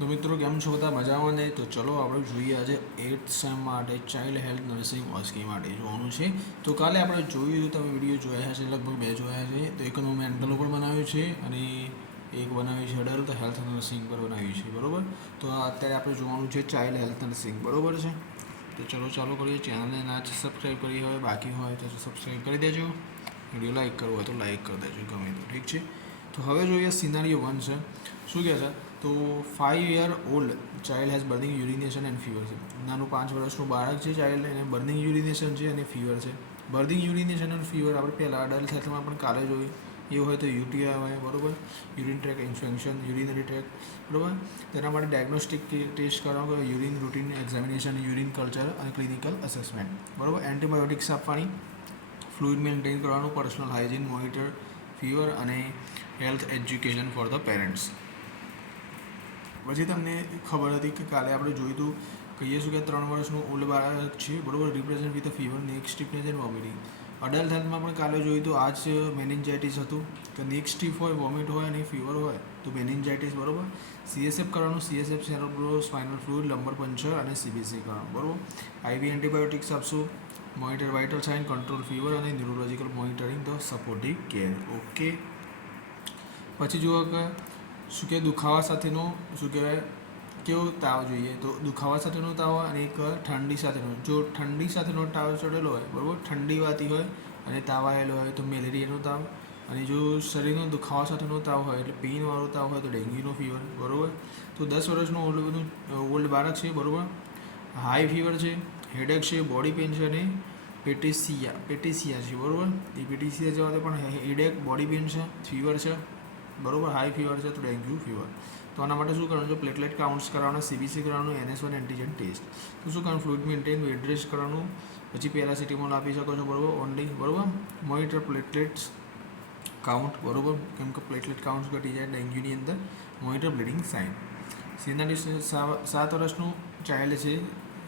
તો મિત્રો કેમ છો બધા મજામાં ને? તો ચલો આપણે જોઈએ આજે 8th સેમ માટે ચાઇલ્ડ હેલ્થ નર્સિંગ ઓસ્કી માટે જોવાનું છે. તો કાલે આપણે જોયું, તમે વિડીયો જોયા છે, લગભગ 2 જોયા છે. તો એકનું મેન્ટલ ઉપર બનાવ્યું છે અને એક બનાવ્યું છે એડલ્ટ હેલ્થ નર્સિંગ પર બનાવ્યું છે, બરાબર. તો અત્યારે આપણે જોવાનું છે ચાઇલ્ડ હેલ્થ નર્સિંગ, બરાબર છે. તો ચલો ચાલુ કરીએ. ચેનલને ના સબસ્ક્રાઈબ કરી હોય, બાકી હોય તો સબસ્ક્રાઈબ કરી દેજો. વિડીયો લાઇક કરવો હોય તો લાઇક કરી દેજો, ગમે તો ઠીક છે. તો હવે જોઈએ સિનારીઓ 1 છે. શું કહે છે? તો 5 year old child has burning urination and fever છે. નાનું 5 વર્ષનું બાળક છે ચાઇલ્ડ, એને બર્નિંગ યુરિનેશન છે અને ફીવર છે. બર્નિંગ યુરિનેશન અને ફીવર આપણે પહેલાં અડલ્ટ હેલ્થમાં પણ કાલે જોયું. એવું હોય તો યુટીઆઈ આવે, બરાબર. Urine track infection, urinary track, બરાબર. તેના માટે ડાયગ્નોસ્ટિક ટેસ્ટ કરવાનું, urine routine examination, urine culture અને ક્લિનિકલ અસેસમેન્ટ, બરાબર. એન્ટીબાયોટિક્સ આપવાની, ફ્લુઇડ મેન્ટેન કરવાનું, પર્સનલ હાઇજીન મોનિટર, ફીવર અને health education for the parents. પછી તમને ખબર હતી કે કાલે આપણે જોયું હતું, કહીએ શું કે 3 વર્ષનું ઓલ્ડ બાળક છે, બરાબર, રિપ્રેઝન્ટ વિથ ફીવર, નેક સ્ટીફનેસ એન્ડ વોમિટિંગ. અડલ્ટ હેલ્થમાં પણ કાલે જોયું હતું, આ જ મેનિન્જાઇટિસ હતું કે નેક સ્ટીફ હોય, વોમિટ હોય અને ફીવર હોય તો મેનિન્જાઇટિસ, બરાબર. સીએસએફ કરવાનું, CSF cerebro spinal fluid, lumbar puncture અને સીબીસી કરવાનું, બરાબર. આઈવી એન્ટીબાયોટિક્સ આપશું, monitor vital sign, control fever અને neurological monitoring the supportive care. Okay. પછી જુઓ કે શું કે દુખાવા સાથેનો શું કહેવાય, કેવો તાવ જોઈએ? તો દુખાવા સાથેનો તાવ અને એક ઠંડી સાથેનો. જો ઠંડી સાથેનો તાવ ચડેલો હોય, બરાબર, ઠંડી વાતી હોય અને તાવ આવેલો હોય તો મેલેરિયાનો તાવ. અને જો શરીરનો દુખાવા સાથેનો તાવ હોય, એટલે પેઇનવાળો તાવ હોય તો ડેન્ગ્યુનો ફીવર, બરાબર. તો 10 વર્ષનું ઓલ્ડ બાળક છે, બરાબર, હાઈ ફીવર છે, હેડેક છે, બોડી પેઇન છે અને પેટિસિયા છે, બરાબર. એ પેટિસિયા જવા પણ હેડેક, બોડી પેઇન છે, ફીવર છે, બરાબર, હાઈ ફીવર છે તો ડેન્ગ્યુ ફીવર. તો આના માટે શું કરવાનું છે? પ્લેટલેટ કાઉન્ટ્સ કરાવવાના, સીબીસી કરાવવાનું, NS1 એન્ટીજન ટેસ્ટ. તો શું કરવાનું? ફ્લુઇડ મેન્ટેન, બેડ રેસ્ટ કરવાનું, પછી પેરાસિટામોલ આપી શકો છો, બરાબર, ઓનલી, બરાબર. મોનિટર પ્લેટલેટ્સ કાઉન્ટ, બરાબર, કેમ કે પ્લેટલેટ કાઉન્ટ ઘટી જાય ડેન્ગ્યુની અંદર. Monitor bleeding sign. સિનારી 7 વર્ષનું ચાઇલ્ડ છે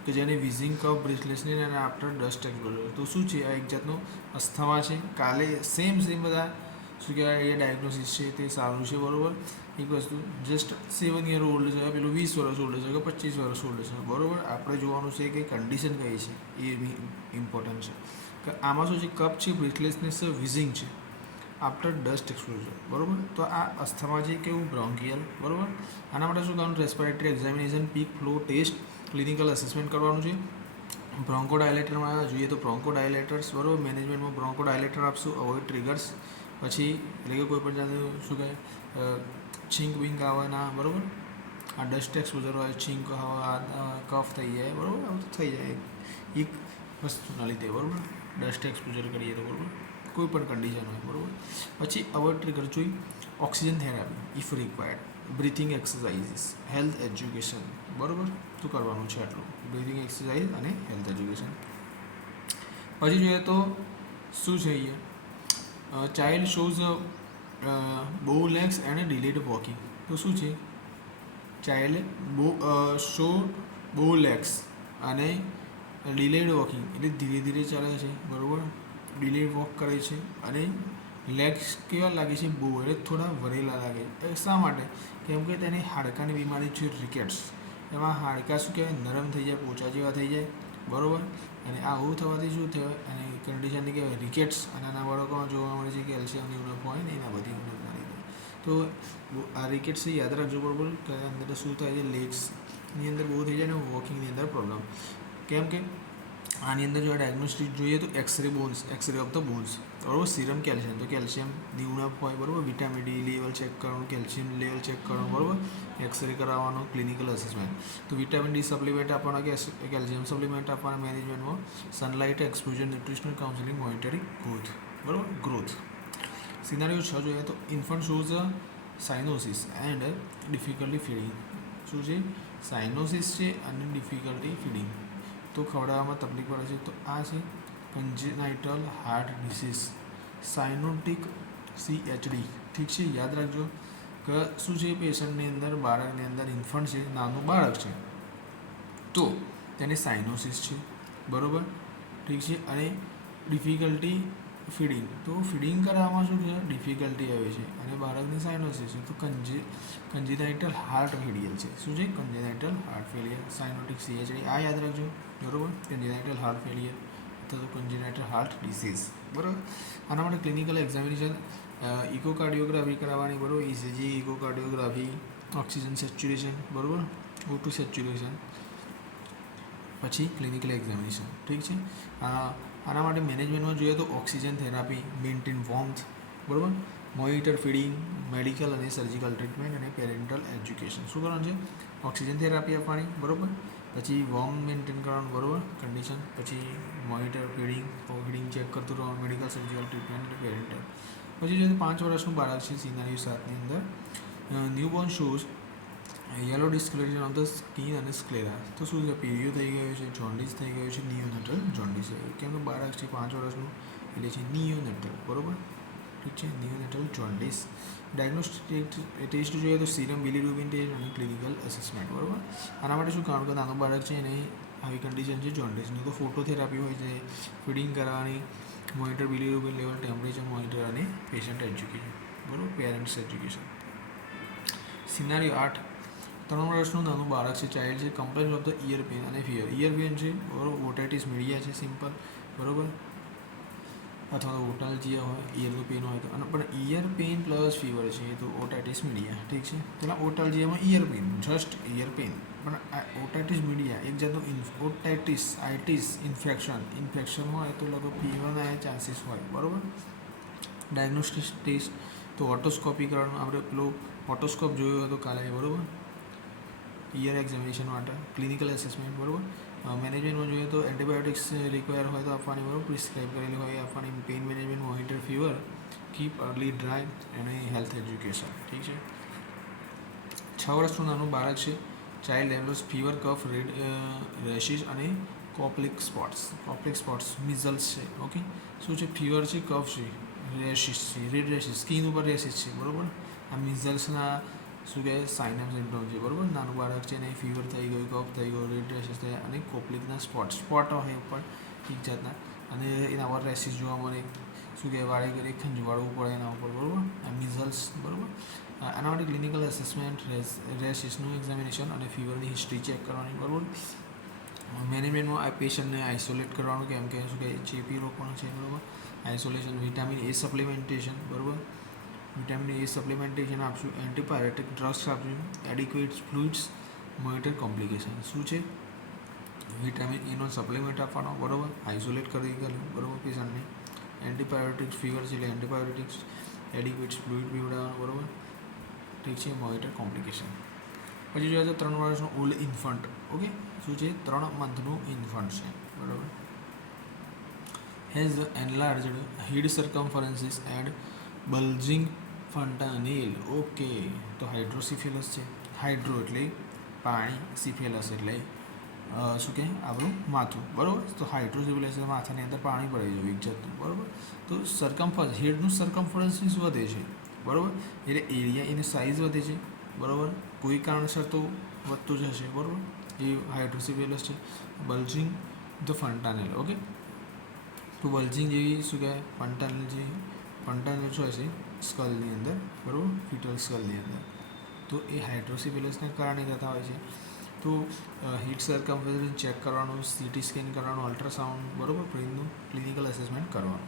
કે જેને વિઝિંગ કફ, બ્રેથલેસનેસ અને આફ્ટર ડસ્ટ એક્સપોઝર. તો શું છે? આ એક જાતનો અસ્થમા છે. કાલે સેમ બધા શું કહેવાય, એ ડાયગ્નોસિસ છે તે સારું છે, બરાબર. એક વસ્તુ જસ્ટ 7 year ઓલ્ડ છે, પેલું 20 વર્ષ ઓલ્ડ છે કે 25 વર્ષ ઓલ્ડ છે, બરાબર. આપણે જોવાનું છે કે કન્ડિશન કઈ છે, એ બી ઇમ્પોર્ટન્ટ છે. કે આમાં શું છે? કફ છે, બ્રેથલેસનેસ છે, વિઝિંગ છે, આફ્ટર ડસ્ટ એક્સપોઝર, બરાબર. તો આ અસ્થમા છે, કેવું? બ્રોન્કિયલ, બરાબર. આના માટે શું કરવાનું? Respiratory examination, peak flow test, clinical assessment કરવાનું છે. બ્રોન્કોડાયલેટરમાં જોઈએ તો બ્રોન્કોડાયલેટર્સ, બરાબર. મેનેજમેન્ટમાં બ્રોન્કોડાયલેટર આપશું, અવોઇડ ટ્રિગર્સ. પછી એટલે કે કોઈ પણ જાતનું શું કહે, છીંક બીંક આવે ના, બરાબર. આ ડસ્ટ એક્સપોઝર હોય, છીંક આવે, કફ થઈ જાય, બરાબર, આવું તો થઈ જાય એક વસ્તુના લીધે, બરાબર. ડસ્ટ એક્સપોઝર કરીએ તો, બરાબર, કોઈ પણ કન્ડિશન હોય, બરાબર. પછી અવોઇડ ટ્રિગર જોઈ, oxygen therapy if required, breathing exercises, health education, બરાબર. શું કરવાનું છે? આટલું બ્રીથિંગ એક્સરસાઇઝ અને હેલ્થ એજ્યુકેશન. પછી જોઈએ તો શું છે? ચાઇલ્ડ શોઝ બો લેગ્સ એન્ડ ડિલેડ વોકિંગ. તો શું છે? ચાઇલ્ડ શો બો લેગ્સ અને ડિલેડ વોકિંગ, એટલે ધીરે ધીરે ચાલે છે, બરાબર. ડિલેડ વોક કરે છે અને લેગ્સ કેવા લાગે છે? બો, એટલે થોડા વરેલા લાગે. શા માટે? કેમ કે તેને હાડકાની બીમારી છે, રિકેટ્સ. એમાં હાડકાં શું કહેવાય? નરમ થઈ જાય, પોચા જેવા થઈ જાય, બરાબર. અને આવું થવાથી શું થવાય? અને કન્ડિશનને કહેવાય રિકેટ્સ. અને આના બાળકોમાં જોવા મળે છે કેલ્શિયમની ઉણપ હોય ને એના બધી ઉણપના લીધે. તો આ રિકેટ્સ યાદ રાખજો, બરાબર. કે અંદર શું થાય છે? લેગ્સની અંદર બહુ થઈ જાય ને વોકિંગની અંદર પ્રોબ્લેમ. કેમ કે આની અંદર જો ડાયગ્નોસ્ટિક જોઈએ તો એક્સરે ઓફ ધ બોન્સ, બરાબર. સીરમ કેલ્શિયમ, તો કેલ્શિયમની ઉણપ હોય, બરાબર. વિટામિન ડી લેવલ ચેક કરવાનું, કેલ્શિયમ લેવલ ચેક કરવાનું, બરાબર. એક્સરે કરાવવાનો, ક્લિનિકલ અસેસમેન્ટ. તો વિટામિન ડી સપ્લિમેન્ટ આપવાના કે કેલ્શિયમ સપ્લિમેન્ટ આપવાના. મેનેજમેન્ટમાં sunlight exposure, nutritional counselling, monitoring growth, બરાબર. ગ્રોથ. સિનારીઓ 6 જોઈએ તો infant shows cyanosis and difficult feeding. શું છે? સાઇનોસિસ છે અને ડિફિકલ્ટી ફીડિંગ, તો ખવડાવવામાં તકલીફ પડે છે. તો આ છે કન્જેનાઇટલ હાર્ટ ડિસીઝ, સાઇનોટિક CHD, ઠીક છે. યાદ રાખજો કે શું છે? પેશન્ટની અંદર, બાળકની અંદર, ઇન્ફન્ટ છે, નાનું બાળક છે, તો તેને સાઇનોસિસ છે, બરાબર, ઠીક છે. અને ડિફિકલ્ટી ફીડિંગ, તો ફીડિંગ કરાવવામાં શું છે, ડિફિકલ્ટી આવે છે અને બાળકની સાઇનોસિસ છે. તો કન્જેનાઇટલ હાર્ટ ફેલિયર છે. શું છે? કન્જેનાઇટલ હાર્ટ ફેલિયર. સાઇનોટિક CHD આ યાદ રાખજો, બરાબર. કન્જેનાઇટલ હાર્ટ ફેલિયર અથવા તો કન્જેનાઇટલ હાર્ટ ડિસીઝ, બરાબર. આના માટે ક્લિનિકલ એક્ઝામિનેશન ઇકોકાર્ડિયોગ્રાફી કરાવવાની, બરાબર. ECG, ઇકોકાર્ડિયોગ્રાફી, ઓક્સિજન સેચ્યુરેશન, બરાબર. O2 સેચ્યુરેશન, પછી ક્લિનિકલ એક્ઝામિનેશન. ઠીક છે. આના માટે મેનેજમેન્ટમાં જોઈએ તો ઓક્સિજન થેરાપી, મેન્ટેન વોર્મથ, બરાબર. મોનિટર ફીડિંગ, મેડિકલ અને સર્જિકલ ટ્રીટમેન્ટ અને પેરેન્ટલ એજ્યુકેશન. શું કરવાનું છે? ઓક્સિજન થેરાપી આપવાની, બરાબર. પછી વોર્મ મેન્ટેન કરવાનું, બરાબર, કન્ડિશન. પછી મોનિટર ફીડિંગ ચેક કરતું રહેવાનું, મેડિકલ સર્જિકલ ટ્રીટમેન્ટ અને પેરેન્ટલ. પછી જોઈએ 5 વર્ષનું બાળક છે, સિનારીઓ 7ની અંદર newborn shows yellow discolouration of the skin અને સ્ક્લેરા. તો શું છે? પીરિયો થઈ ગયો છે, જોન્ડિસ થઈ ગયો છે, નિયોનેટલ જોન્ડિસ થઈ ગયો. કેમનું બાળક છે? 5 વર્ષનું, એટલે છે નિયોનેટલ, બરાબર. ઠીક છે, નિયોનેટલ જોન્ડિસ. ડાયગ્નોસ્ટિક ટેસ્ટ જોઈએ તો સીરમ બિલિરુબિન ટેસ્ટ અને ક્લિનિકલ અસેસમેન્ટ, બરાબર. આના માટે શું કારણ કે નાનું બાળક છે એને આવી કન્ડિશન છે જોન્ડિસની, તો ફોટોથેરાપી હોય છે, ફીડિંગ કરવાની, monitor bilirubin level, temperature monitor અને પેશન્ટ એજ્યુકેશન, બરાબર, પેરેન્ટ્સ એજ્યુકેશન. સિનારીઓ 8, 3 વર્ષનું નાનું બાળક છે, ચાઇલ્ડ છે, complain of the ear pain અને ફીવર. ઇયર પેન છે, બરાબર, ઓટાઇટિસ મીડિયા છે, સિમ્પલ, બરાબર, અથવા તો ઓટાલજીયા હોય, ઇયરનું પેન હોય તો. અને પણ ઇયર પેન પ્લસ ફીવર છે તો ઓટાઇટિસ મીડિયા. ઠીક છે. પેલા ઓટાલજીયામાં ear pain, just ear pain, પણ આ ઓટાઇટિસ મીડિયા એક જાતનું આઇટિસ ઇન્ફેક્શન હોય તો લગભગ ફીવરના ચાન્સીસ હોય, બરાબર. ડાયગ્નોસ્ટિક ટેસ્ટ તો ઓટોસ્કોપી કરવાનું, આપણે પેલો ઓટોસ્કોપ જોયો હતો કાલે, બરાબર, ઇયર એક્ઝામિનેશન માટે. ક્લિનિકલ એસેસમેન્ટ, બરાબર. મેનેજમેન્ટમાં જોઈએ તો એન્ટીબાયોટિક્સ રિક્વાયર હોય તો આપવાની, બરાબર, પ્રિસ્ક્રાઇબ કરેલી હોય આપવાની. Pain management, monitor fever, keep early dry અને હેલ્થ એજ્યુકેશન. ઠીક છે. 6 વર્ષનું નાનું બાળક છે, ચાઇલ્ડ ડેવલપ્સ ફીવર, કફ, રેશિસ અને કોપ્લિક સ્પોટ્સ, મિઝલ્સ છે. ઓકે. શું છે? ફીવર છે, કફ છે, રેશિસ છે, રેડ રેશિસ, સ્કિન ઉપર રેશિસ છે, બરાબર. આ મિઝલ્સના શું કહેવાય? સાઇન એન્ડ સિમ્પટમ છે, બરાબર. નાનું બાળક છે ને ફીવર થઈ ગયું, કફ થઈ ગયો, રેડ રેશિસ થયા અને કોપ્લિકના સ્પોટ હોય ઉપર એક જાતના, અને એના પર રેશિસ જોવા મળે. શું કહેવાય? વારે ઘરે ખંજવાળવું પડે એના ઉપર, બરાબર. આ મિઝલ્સ, બરાબર. આના માટે ક્લિનિકલ એસેસમેન્ટ, રેશિસનું એક્ઝામિનેશન અને ફીવરની હિસ્ટ્રી ચેક કરવાની, બરાબર. મેનેજમેન્ટમાં આ પેશન્ટને આઇસોલેટ કરવાનું, કેમ કે શું કહે? ચેપી રોગ પણ છે, બરાબર. આઇસોલેશન, વિટામિન A સપ્લિમેન્ટેશન, બરાબર. વિટામિન A સપ્લિમેન્ટેશન આપશું, એન્ટીપાયરેટિક ડ્રગ્સ આપશું, એડિક્વેટ ફ્લુઇડ્સ, મોનિટર કોમ્પ્લિકેશન. શું છે? વિટામિન Aનો સપ્લિમેન્ટ આપવાનો, બરાબર. આઇસોલેટ કરી ગયેલું, બરાબર, પેશન્ટને. એન્ટીબાયોટિક્સ, ફીવર છે એટલે એન્ટીબાયોટિક્સ, એડિક્વેટ ફ્લુઇડ પીવડાવવાનું, બરાબર. ઠીક છે. Monitor complication. પછી જોઈએ તો 3 વર્ષનું ઓલ્ડ ઇન્ફન્ટ. ઓકે. શું છે? 3 મંથનું ઇન્ફન્ટ છે, બરાબર. Has enlarged head circumferences and bulging fontanelle. Okay. તો હાઇડ્રોસિફેલસ છે. હાઇડ્રો એટલે પાણી, સિફેલસ એટલે શું કહે? આપણું માથું, બરાબર. તો હાઇડ્રોસિફેલસ માથાની અંદર પાણી ભરાઈ જવું એક જાતનું, બરાબર. તો હેડનું સર્કમફરન્સીસ વધે છે, બરાબર. એટલે એરિયા, એની સાઇઝ વધે છે, બરાબર. કોઈ કારણસર તો વધતું જ હશે, બરાબર. એ હાઇડ્રોસિફેલસ છે. બલ્જિંગ ધ ફન્ટાનેલ. ઓકે. તો બલ્જિંગ જેવી શું કહેવાય? ફન્ટાનેલ શું હશે? સ્કલની અંદર, બરાબર, ફિટલ સ્કલની અંદર. તો એ હાઇડ્રોસિફેલસના કારણે થતા હોય છે. તો હીટ સર્કમફરન્સ ચેક કરવાનું, CT સ્કેન કરવાનું, અલ્ટ્રાસાઉન્ડ, બરાબર, બ્રેઇનનું ક્લિનિકલ અસેસમેન્ટ કરવાનું.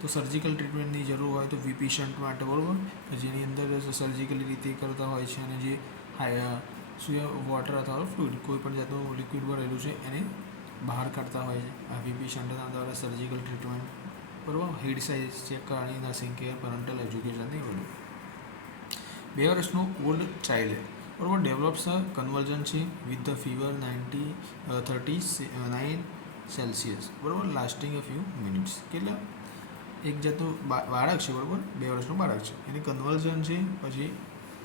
તો સર્જિકલ ટ્રીટમેન્ટની જરૂર હોય તો VP શન્ટ માટે, બરાબર, જેની અંદર સર્જિકલી રીતે કરતા હોય છે અને જે વોટર અથવા ફ્લુઇડ, કોઈ પણ જાતનું લિક્વિડ ભરેલું છે એને બહાર કાઢતા હોય છે. આ VP શન્ટના દ્વારા સર્જિકલ ટ્રીટમેન્ટ, બરાબર. હેડ સાઇઝ ચેક કરવાની, નર્સિંગ કેર, પેરેન્ટલ એજ્યુકેશન નહીં બધું. 2 વર્ષનું ઓલ્ડ ચાઇલ્ડ, બરાબર, ડેવલપ્સ કન્વર્જન છે વિથ ધ ફીવર 39 સેલ્સિયસ, બરાબર, લાસ્ટિંગ અ ફ્યુ મિનિટ્સ. કેટલા? એક જાતનું બાળક છે, બરાબર, 2 વર્ષનું બાળક છે, એને કન્વર્ઝન છે, પછી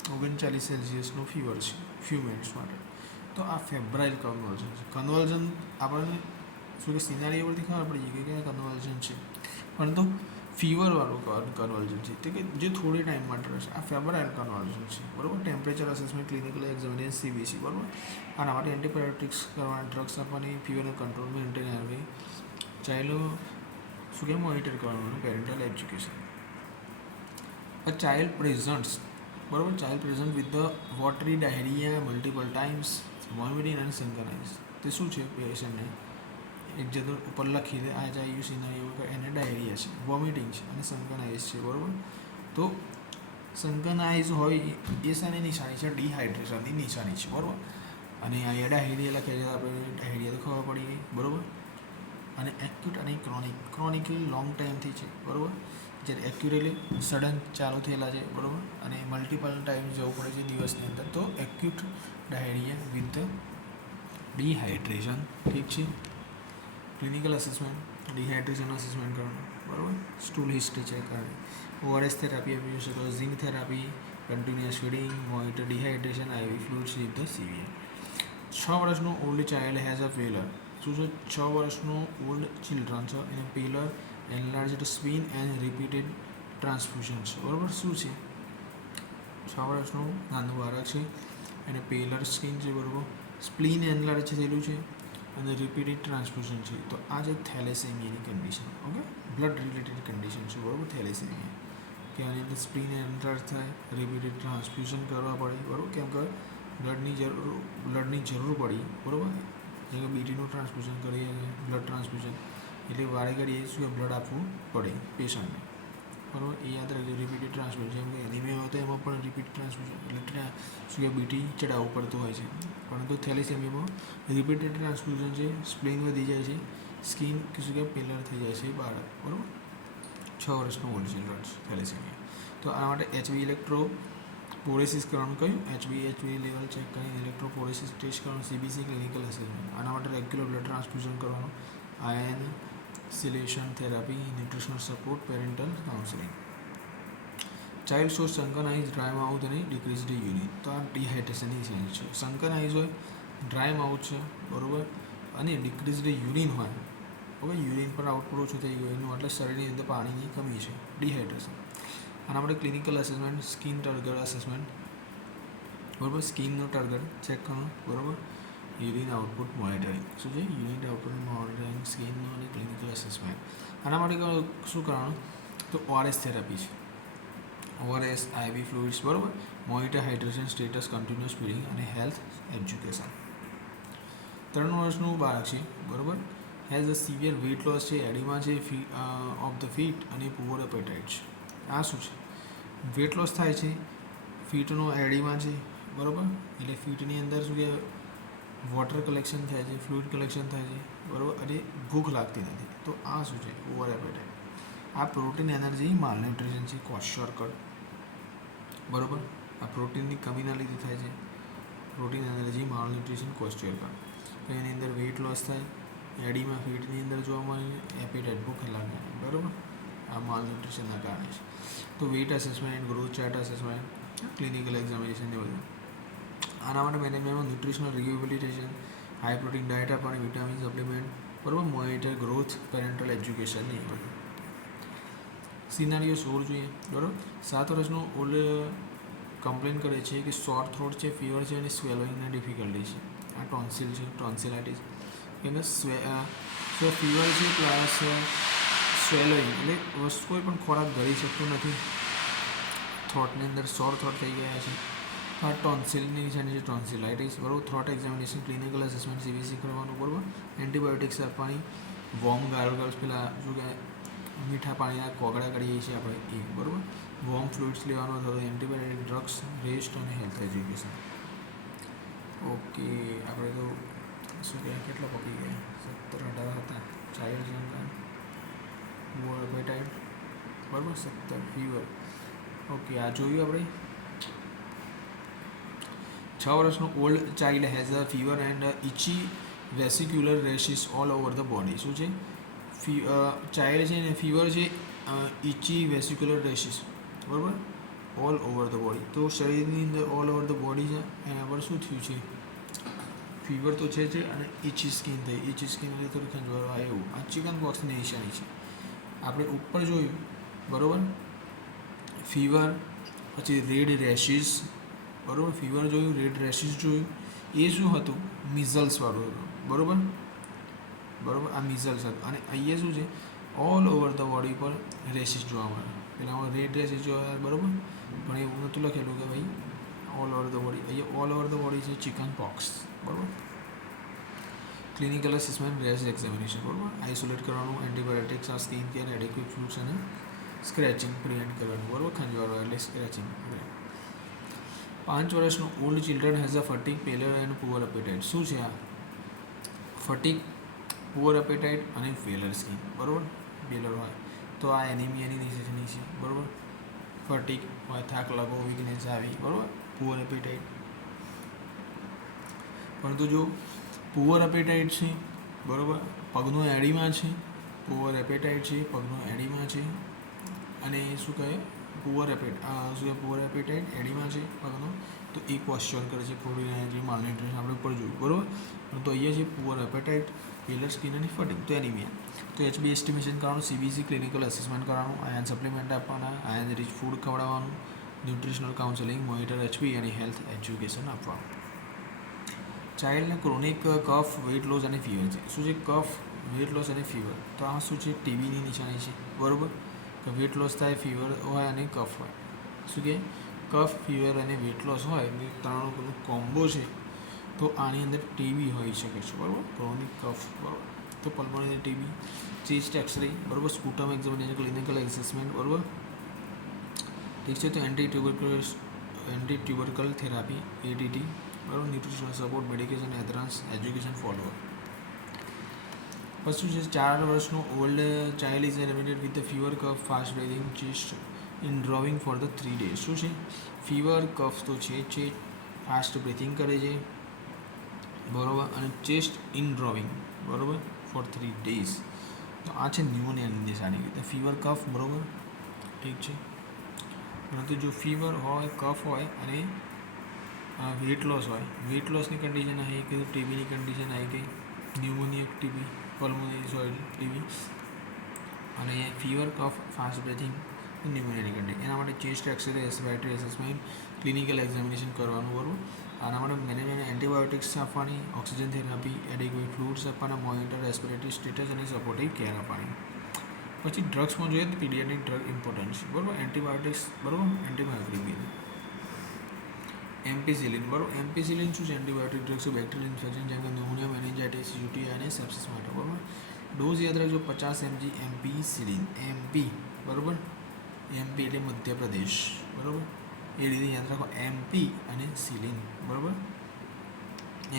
39 સેલ્સિયસનું ફીવર છે ફ્યુ મિનિટ્સ માટે. તો આ ફેબ્રાઇલ કન્વર્ઝન છે. કન્વર્ઝન આપણને શું કે સિનારીઓ પરથી ખબર પડી ગઈ કે કન્વર્ઝન છે, પરંતુ ફીવરવાળું કન્વર્ઝન છે, એટલે કે જે થોડી ટાઈમ માટે રહેશે. આ ફેબ્રાઇલ કન્વર્ઝન છે, બરાબર. Temperature assessment, clinical examination, CBC, બરાબર. આના માટે એન્ટીબાયોટિક્સ કરવાના, ડ્રગ્સ આપવાની, ફીવરનો કંટ્રોલ મેન્ટેન કરવી. ચાઇલ્ડ શું કે મોનિટર કરવાનું parental education. A child presents, બરાબર, child present with the watery diarrhoea multiple times vomiting and સિંકનાઇઝ. તે શું છે પેશન્ટને એક જગ્યા ઉપર લખી દે આ IUCના એવું એને ડાયરિયા છે, વોમિટિંગ છે અને સંકનાઇઝ છે, બરાબર. તો સંકનાઇઝ હોય એ શાની નિશાની છે? ડિહાઇડ્રેશનની નિશાની છે, બરાબર. અને અહીંયા ડાયરિયા લખે છે આપણે ડાયરિયા તો ખબર પડી ગઈ, બરાબર. અને એક્યુટ અને ક્રોનિકલી લોંગ ટાઈમથી છે, બરાબર. જ્યારે એક્યુરેલી સડન ચાલુ થયેલા છે, બરાબર, અને મલ્ટિપલ ટાઈમ જવું પડે છે દિવસની અંદર, તો એક્યુટ ડાયરિયા વિથ ડિહાઇડ્રેશન. ઠીક છે. ક્લિનિકલ અસેસમેન્ટ, ડિહાઇડ્રેશન અસેસમેન્ટ કરવાનું, બરાબર. સ્ટૂલ હિસ્ટ્રી ચેક કરવાની. ORS થેરાપી આપી શકો, zinc therapy, continuous feeding, monitor dehydration, IV fluids with the severe. 6 વર્ષનું old child has a failure. શું છે? 6 વર્ષનું ઓલ્ડ ચિલ્ડ્રન છે એને પેલર, એનલાર્જડ સ્પિન એન્ડ રિપીટેડ ટ્રાન્સફ્યુઝન છે, બરાબર. શું છે? 6 વર્ષનું નાનું બાળક છે એને પેલર સ્કિન છે, બરાબર, સ્પ્લીન એનલાર્જ થયેલું છે અને રિપીટેડ ટ્રાન્સફ્યુઝન છે. તો આ છે થેલેસેમિયાની condition. Okay, blood related condition છે, બરાબર, થેલેસેમિયા. કે આની અંદર સ્પ્લીન એનલાર્જ થાય, રિપીટેડ ટ્રાન્સફ્યુઝન કરવા પડે, બરાબર, કેમ કે બ્લડની જરૂર પડી, બરાબર. જેમ કે BTનું ટ્રાન્સફ્યુઝન કરીએ બ્લડ ટ્રાન્સફ્યુઝન એટલે વારે ઘડીએ શું બ્લડ આપવું પડે પેશન્ટને, બરાબર. એ યાદ રાખજો. રિપીટેડ ટ્રાન્સફ્યુઝન જેમ કે એનિમિયા હોય તો એમાં પણ રિપીટ ટ્રાન્સફ્યુઝન એટલે શું કે BT ચડાવવું પડતું હોય છે. પરંતુ થેલેસેમિયામાં રિપીટેડ ટ્રાન્સફ્યુઝન છે, સ્પ્લીન વધી જાય છે, સ્કિન શું કે પેલર થઈ જાય છે બાળક, બરાબર. 6 વર્ષનો ઓલ્ડ ચિલ્ડ્રન થેલેસેમિયા. તો આ માટે HB ઇલેક્ટ્રોફોરેસિસ કરવાનું. કયું? HB લેવલ ચેક કરીને ઇલેક્ટ્રોફોરેસિસ ટેસ્ટ કરવાનું. CBC clinical assessment. આના માટે રેગ્યુલર બ્લડ ટ્રાન્સફ્યુઝન કરવાનું. Iron chelation therapy, nutritional support, parental counselling. Child shows sunken eyes, dry mouth અને ડિક્રીઝડ યુરિન. તો આ ડિહાઇડ્રેશનની સેન્સ છે. સંકનાઇઝ હોય, ડ્રાય માઉથ છે, બરાબર, અને ડિક્રીઝડ યુરિન હોય, ઓકે, યુરિન પર આઉટપુટ ઓછું થઈ ગયું એનું એટલે શરીરની અંદર પાણીની કમી છે, ડિહાઇડ્રેશન. આના માટે ક્લિનિકલ અસેસમેન્ટ, સ્કિન ટર્ગર અસેસમેન્ટ, બરાબર, સ્કિનનું ટર્ગર ચેક કરવાનું, બરાબર. Urine output monitoring. શું છે? યુરિન આઉટપુટ મોનિટરિંગ, સ્કિનનું અને ક્લિનિકલ અસેસમેન્ટ. આના માટે શું કરવાનું? તો ORS થેરાપી છે, ORS, IV ફ્લુઇડ્સ, બરાબર, monitor hydration status, continuous feeding અને હેલ્થ એજ્યુકેશન. 3 વર્ષનું બાળક છે, બરાબર, has a severe weight loss છે, એડિમા છે ઓફ ધ ફીટ અને પુઅર એપેટાઇટ છે. આ શું છે? વેઇટ લોસ થાય છે, ફીટનો એડિમા છે, બરાબર, એટલે ફીટની અંદર શું કે વોટર કલેક્શન થાય છે, ફ્લુઇડ કલેક્શન થાય છે, બરાબર, અને ભૂખ લાગતી નથી. તો આ શું છે? Poor appetite. આ પ્રોટીન એનર્જી માલન્યુટ્રિશન છે, ક્વોશરકટ, બરાબર. આ પ્રોટીનની કમીના લીધે થાય છે. Protein energy malnutrition kwashiorkor. તો એની અંદર વેઇટ લોસ થાય, એડીમાં ફીટની અંદર જોવા મળે, એપેટાઇટ ભૂખ લાગે, બરાબર. આ માલન્યુટ્રિશનના કારણે છે. તો weight assessment, growth chart assessment, clinical examination એ બધું. આના માટે મેનેજમેન્ટમાં nutritional rehabilitation, high protein diet આપવાની, વિટામિન સપ્લિમેન્ટ, બરાબર, મોનિટર ગ્રોથ, પેરેન્ટલ એજ્યુકેશન નહીં બધું. સિનારીઓ 16 જોઈએ, બરાબર. 7 વર્ષનો ઓલ્ડ કમ્પ્લેન કરે છે કે સોર થ્રોટ છે, ફીવર છે અને સ્વેલોઈંગના ડિફિકલ્ટી છે. આ ટોન્સિલ છે, ટોન્સિલાઇટિસ. એને ફીવર છે પ્લસ સ્વેલોઈંગ એટલે કોઈ પણ ખોરાક ગળી શકતું નથી, થ્રોટની અંદર સોર થ્રોટ થઈ ગયા છે. આ ટોન્સિલની નિશાની છે, ટોન્સિલાઇટિસ, બરાબર. Throat examination, clinical assessment, CBC કરવાનું, બરાબર. એન્ટીબાયોટિક્સ આપવાની, વોર્મ ગાર્ગલ્સ પેલા શું કે મીઠા પાણીના કોગળા કરીએ છીએ આપણે એ, બરાબર. વોર્મ ફ્લુઇડ્સ લેવાનો હતો, એન્ટીબાયોટિક, ડ્રગ્સ, રેસ્ટ અને હેલ્થ એજ્યુકેશન. ઓકે, આપણે તો શું કહેવાય કેટલા પકી ગયા? 17-18 હતા. ચાઇલ્ડ સંકન, પુઅર એપેટાઇટ, બરાબર, 17 ફીવર. ઓકે, આ જોયું આપણે. 6 વર્ષનો old child has a fever and itchy vesicular rashes all over the body. શું છે? ચાઇલ્ડ છે ને ફીવર છે, ઇચી વેસિક્યુલર રેશિસ, બરાબર, ઓલ ઓવર ધ બોડી. તો શરીરની અંદર ઓલ ઓવર ધ બોડી છે, એના પર શું થયું છે? ફીવર તો છે અને ઇચી સ્કિન થઈ. ઇચી સ્કિન એટલે થોડી ખંજવાળો આવે એવું. આ ચિકન પોક્સની નિશાની છે. આપણે ઉપર જોયું, બરાબર, ફીવર, પછી રેડ રેશિસ, બરાબર, ફીવર જોયું, રેડ રેશિસ જોયું. એ શું હતું? મિઝલ્સવાળું હતું, બરાબર, બરાબર. આ મિઝલ્સ હતું. અને અહીંયા શું છે? ઓલ ઓવર ધ બોડી પર રેસીસ જોવા મળે. પેલામાં રેડ રેસીસ જોવા મળે, બરાબર, પણ એવું નહોતું લખેલું કે ભાઈ ઓલ ઓવર ધ બોડી. અહીંયા ઓલ ઓવર ધ બોડી છે ચિકન પોક્સ, બરાબર. ક્લિનિકલ અસેસમેન્ટ, રેસ એક્ઝામિનેશન, બરાબર. આઇસોલેટ કરવાનું, એન્ટીબાયોટિક્સ, આ સ્કિન કેર, એડિક્યુટ ફ્લૂડ્સ અને સ્ક્રેચિંગ પ્રિવેન્ટ કરવાનું, બરાબર. ખંજવાળો એટલે સ્ક્રેચિંગ. 5 વર્ષનો old children has a fatigue, pallor and poor appetite. શું છે આ? ફટીક, પુઅર એપેટાઇટ અને ફેલર સ્કિન, બરાબર. પેલર હોય તો આ એનિમિયાની નિશાની છે, બરાબર. ફટીક હોય, થાક લાગવો, વીકનેસ આવી, બરાબર. Poor appetite. પરંતુ જો પુઅર એપેટાઇટ છે, બરાબર, પગનો એડીમાં છે, પુઅર એપેટાઇટ છે, પગનો એડીમાં છે, અને શું કહે પુઅર એપેટાઇટ એડીમાં છે પગનો, તો એ ક્વેશ્ચન કરે છે થોડી જે માલન્યુટ્રિશન આપણે ઉપર જોયું, બરાબર. તો અહીંયા છે પુઅર એપેટાઇટ, પેલર સ્કિન અને ફટીક, તો એનિમિયા. તો HB એસ્ટિમેશન કરવાનું, CBC ક્લિનિકલ અસેસમેન્ટ કરવાનું, આયર્ન સપ્લિમેન્ટ આપવાના, આયર્ન રિચ ફૂડ ખવડાવવાનું, ન્યુટ્રિશનલ કાઉન્સેલિંગ, મોનિટર HP અને હેલ્થ એજ્યુકેશન આપવાનું. ચાઇલ્ડને ક્રોનિક કફ, વેઇટ લોસ અને ફીવર છે. શું છે? કફ, વેઇટ લોસ અને ફીવર. તો આ શું છે? ટીબીની નિશાની છે, બરાબર. કે વેઇટ લોસ થાય, ફીવર હોય અને કફ હોય. શું કે કફ, ફીવર અને વેઇટ લોસ હોય એ ત્રણનું કોમ્બો છે. તો આની અંદર ટીબી હોઈ શકે છે, બરાબર. ક્રોનિક કફ, બરાબર. તો પલ્મોનરી ટીબી, ચેસ્ટ એક્સરે, બરાબર. સ્પુટમ એક્ઝામિનેશન, ક્લિનિકલ એસેસમેન્ટ, બરાબર. ઠીક છે. તો એન્ટી ટ્યુબરકલ થેરાપી, ATT, બરાબર. Nutritional support, medication, advance education follow up. પછી છે 4 વર્ષનો old child is admitted with fever, cough, fast breathing, chest in drawing for the 3 days. શું છે? ફીવર, કફ તો છે, ફાસ્ટ બ્રીથિંગ કરે છે, બરાબર, અને ચેસ્ટ ઇન ડ્રોવિંગ, બરાબર, ફોર 3 days. તો આ છે ન્યુમોનિયાની નિશાની. તો ફીવર, કફ, બરાબર, ઠીક છે. પરંતુ જો ફીવર હોય, કફ હોય અને વેઇટ લોસ હોય, વેઇટ લોસની કન્ડિશન આવી કે ટીબીની કન્ડિશન આવી ગઈ, pneumonia TB, pulmonary soil TB, અને ફીવર, કફ, ફાસ્ટ બ્રીથિંગ, ન્યુમોનિયાની કન્ડિશન. એના માટે chest x ray, respiratory assessment, clinical examination કરવાનું, બરાબર. આના માટે મેનેજમેન્ટ એન્ટીબાયોટિક્સ આપવાની, ઓક્સિજન થેરાપી, એડિક્વેટ ફ્લૂડ્સ આપવાના, મોનિટર રેસ્પિરેટરી સ્ટેટસ અને સપોર્ટિવ કેર આપવાની. પછી ડ્રગ્સમાં જોઈએ તો પીડિયાટ્રિક ડ્રગ ઇમ્પોર્ટન્ટ છે, બરાબર. એન્ટીબાયોટિક્સ, બરાબર, એન્ટીબાયોટિક, એમ્પિસિલિન, બરાબર. એમ્પિસિલિન શું છે? એન્ટીબાયોટિક ડ્રગ્સ છે બેક્ટેરિયલ ઇન્ફેક્શન જેમ કે ન્યુમોનિયા, મેનિન્જાઇટિસ, UTI અને સેપ્સિસ માટે, બરાબર. ડોઝ યાદ રાખજો 50 mg એમ્પિસિલિન, MP, બરાબર. MP એટલે મધ્યપ્રદેશ, બરાબર. એ રીતે યાદ રાખો, MP અને સિલિન, બરાબર.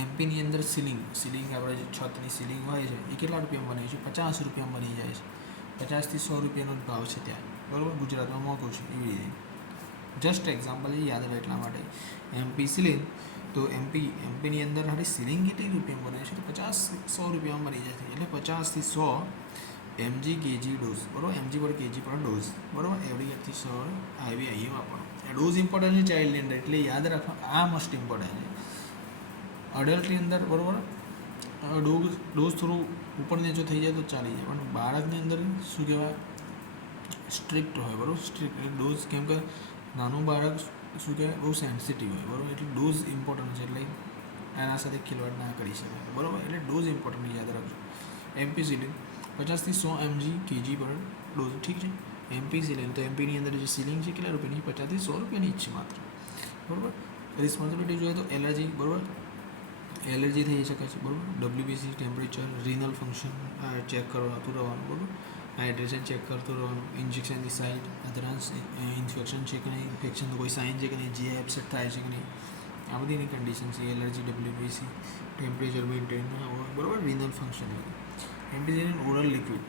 એમપીની અંદર સીલિંગ આપણે જે છતની સીલિંગ હોય છે એ કેટલા રૂપિયામાં બને છે? 50 રૂપિયામાં બની જાય છે. 50 થી 100 રૂપિયાનો જ ભાવ છે ત્યાં, બરાબર. ગુજરાતમાં મોંઘું છે એવી રીતે. જસ્ટ એક્ઝામ્પલ યાદ રહે એટલા માટે. MP સિલિંગ, તો એમપીની અંદર ખાલી સીલિંગ કેટલી રૂપિયામાં બને છે? તો 50-100 રૂપિયામાં બની જાય છે. એટલે 50 થી 100 mg kg ડોઝ, બરાબર. mg પર kg પર ડોઝ, બરાબર. એવરી 8 થી 100 આવી વાપરો. ડોઝ ઇમ્પોર્ટન્ટ છે ચાઇલ્ડની અંદર, એટલે યાદ રાખો આ મસ્ટ ઇમ્પોર્ટન્ટ છે. અડલ્ટની અંદર, બરાબર, ડોઝ થોડું ઉપર નીચે થઈ જાય તો ચાલી જાય, પણ બાળકની અંદર શું કહેવાય સ્ટ્રિક્ટ હોય, બરાબર. સ્ટ્રિક્ટ ડોઝ, કેમ કે નાનું બાળક શું કહેવાય બહુ સેન્સિટિવ હોય, બરાબર. એટલે ડોઝ ઇમ્પોર્ટન્ટ છે, એટલે એના સાથે ખિલવાડ ના કરી શકાય, બરાબર. એટલે ડોઝ ઇમ્પોર્ટન્ટ યાદ રાખજો. એમ્પિસિલિન 50 થી 100 mg kg પર ડોઝ, ઠીક છે. એમ્પિસિલિન, તો એમપીની અંદર જે સીલિંગ છે કેટલા રૂપિયાની? 50 થી 100 રૂપિયાની જ છે માત્ર, બરાબર. રિસ્પોન્સિબિલિટી જોઈએ તો એલર્જી, બરાબર. એલર્જી થઈ શકે છે, બરાબર. WBC, temperature, renal function check કરતું રહેવાનું, બરાબર. હાઇડ્રેશન ચેક કરતું રહેવાનું, ઇન્જેક્શનની સાઇટ, અધરાંશ ઇન્ફેક્શન છે કે નહીં, ઇન્ફેક્શનનો કોઈ સાઇન છે કે નહીં, GI એપ્સેટ થાય છે કે નહીં, આ બધીની કન્ડિશન છે. એલર્જી, WBC, ટેમ્પરેચર મેન્ટેન હોય, બરાબર. Renal function. Ampicillin oral liquid,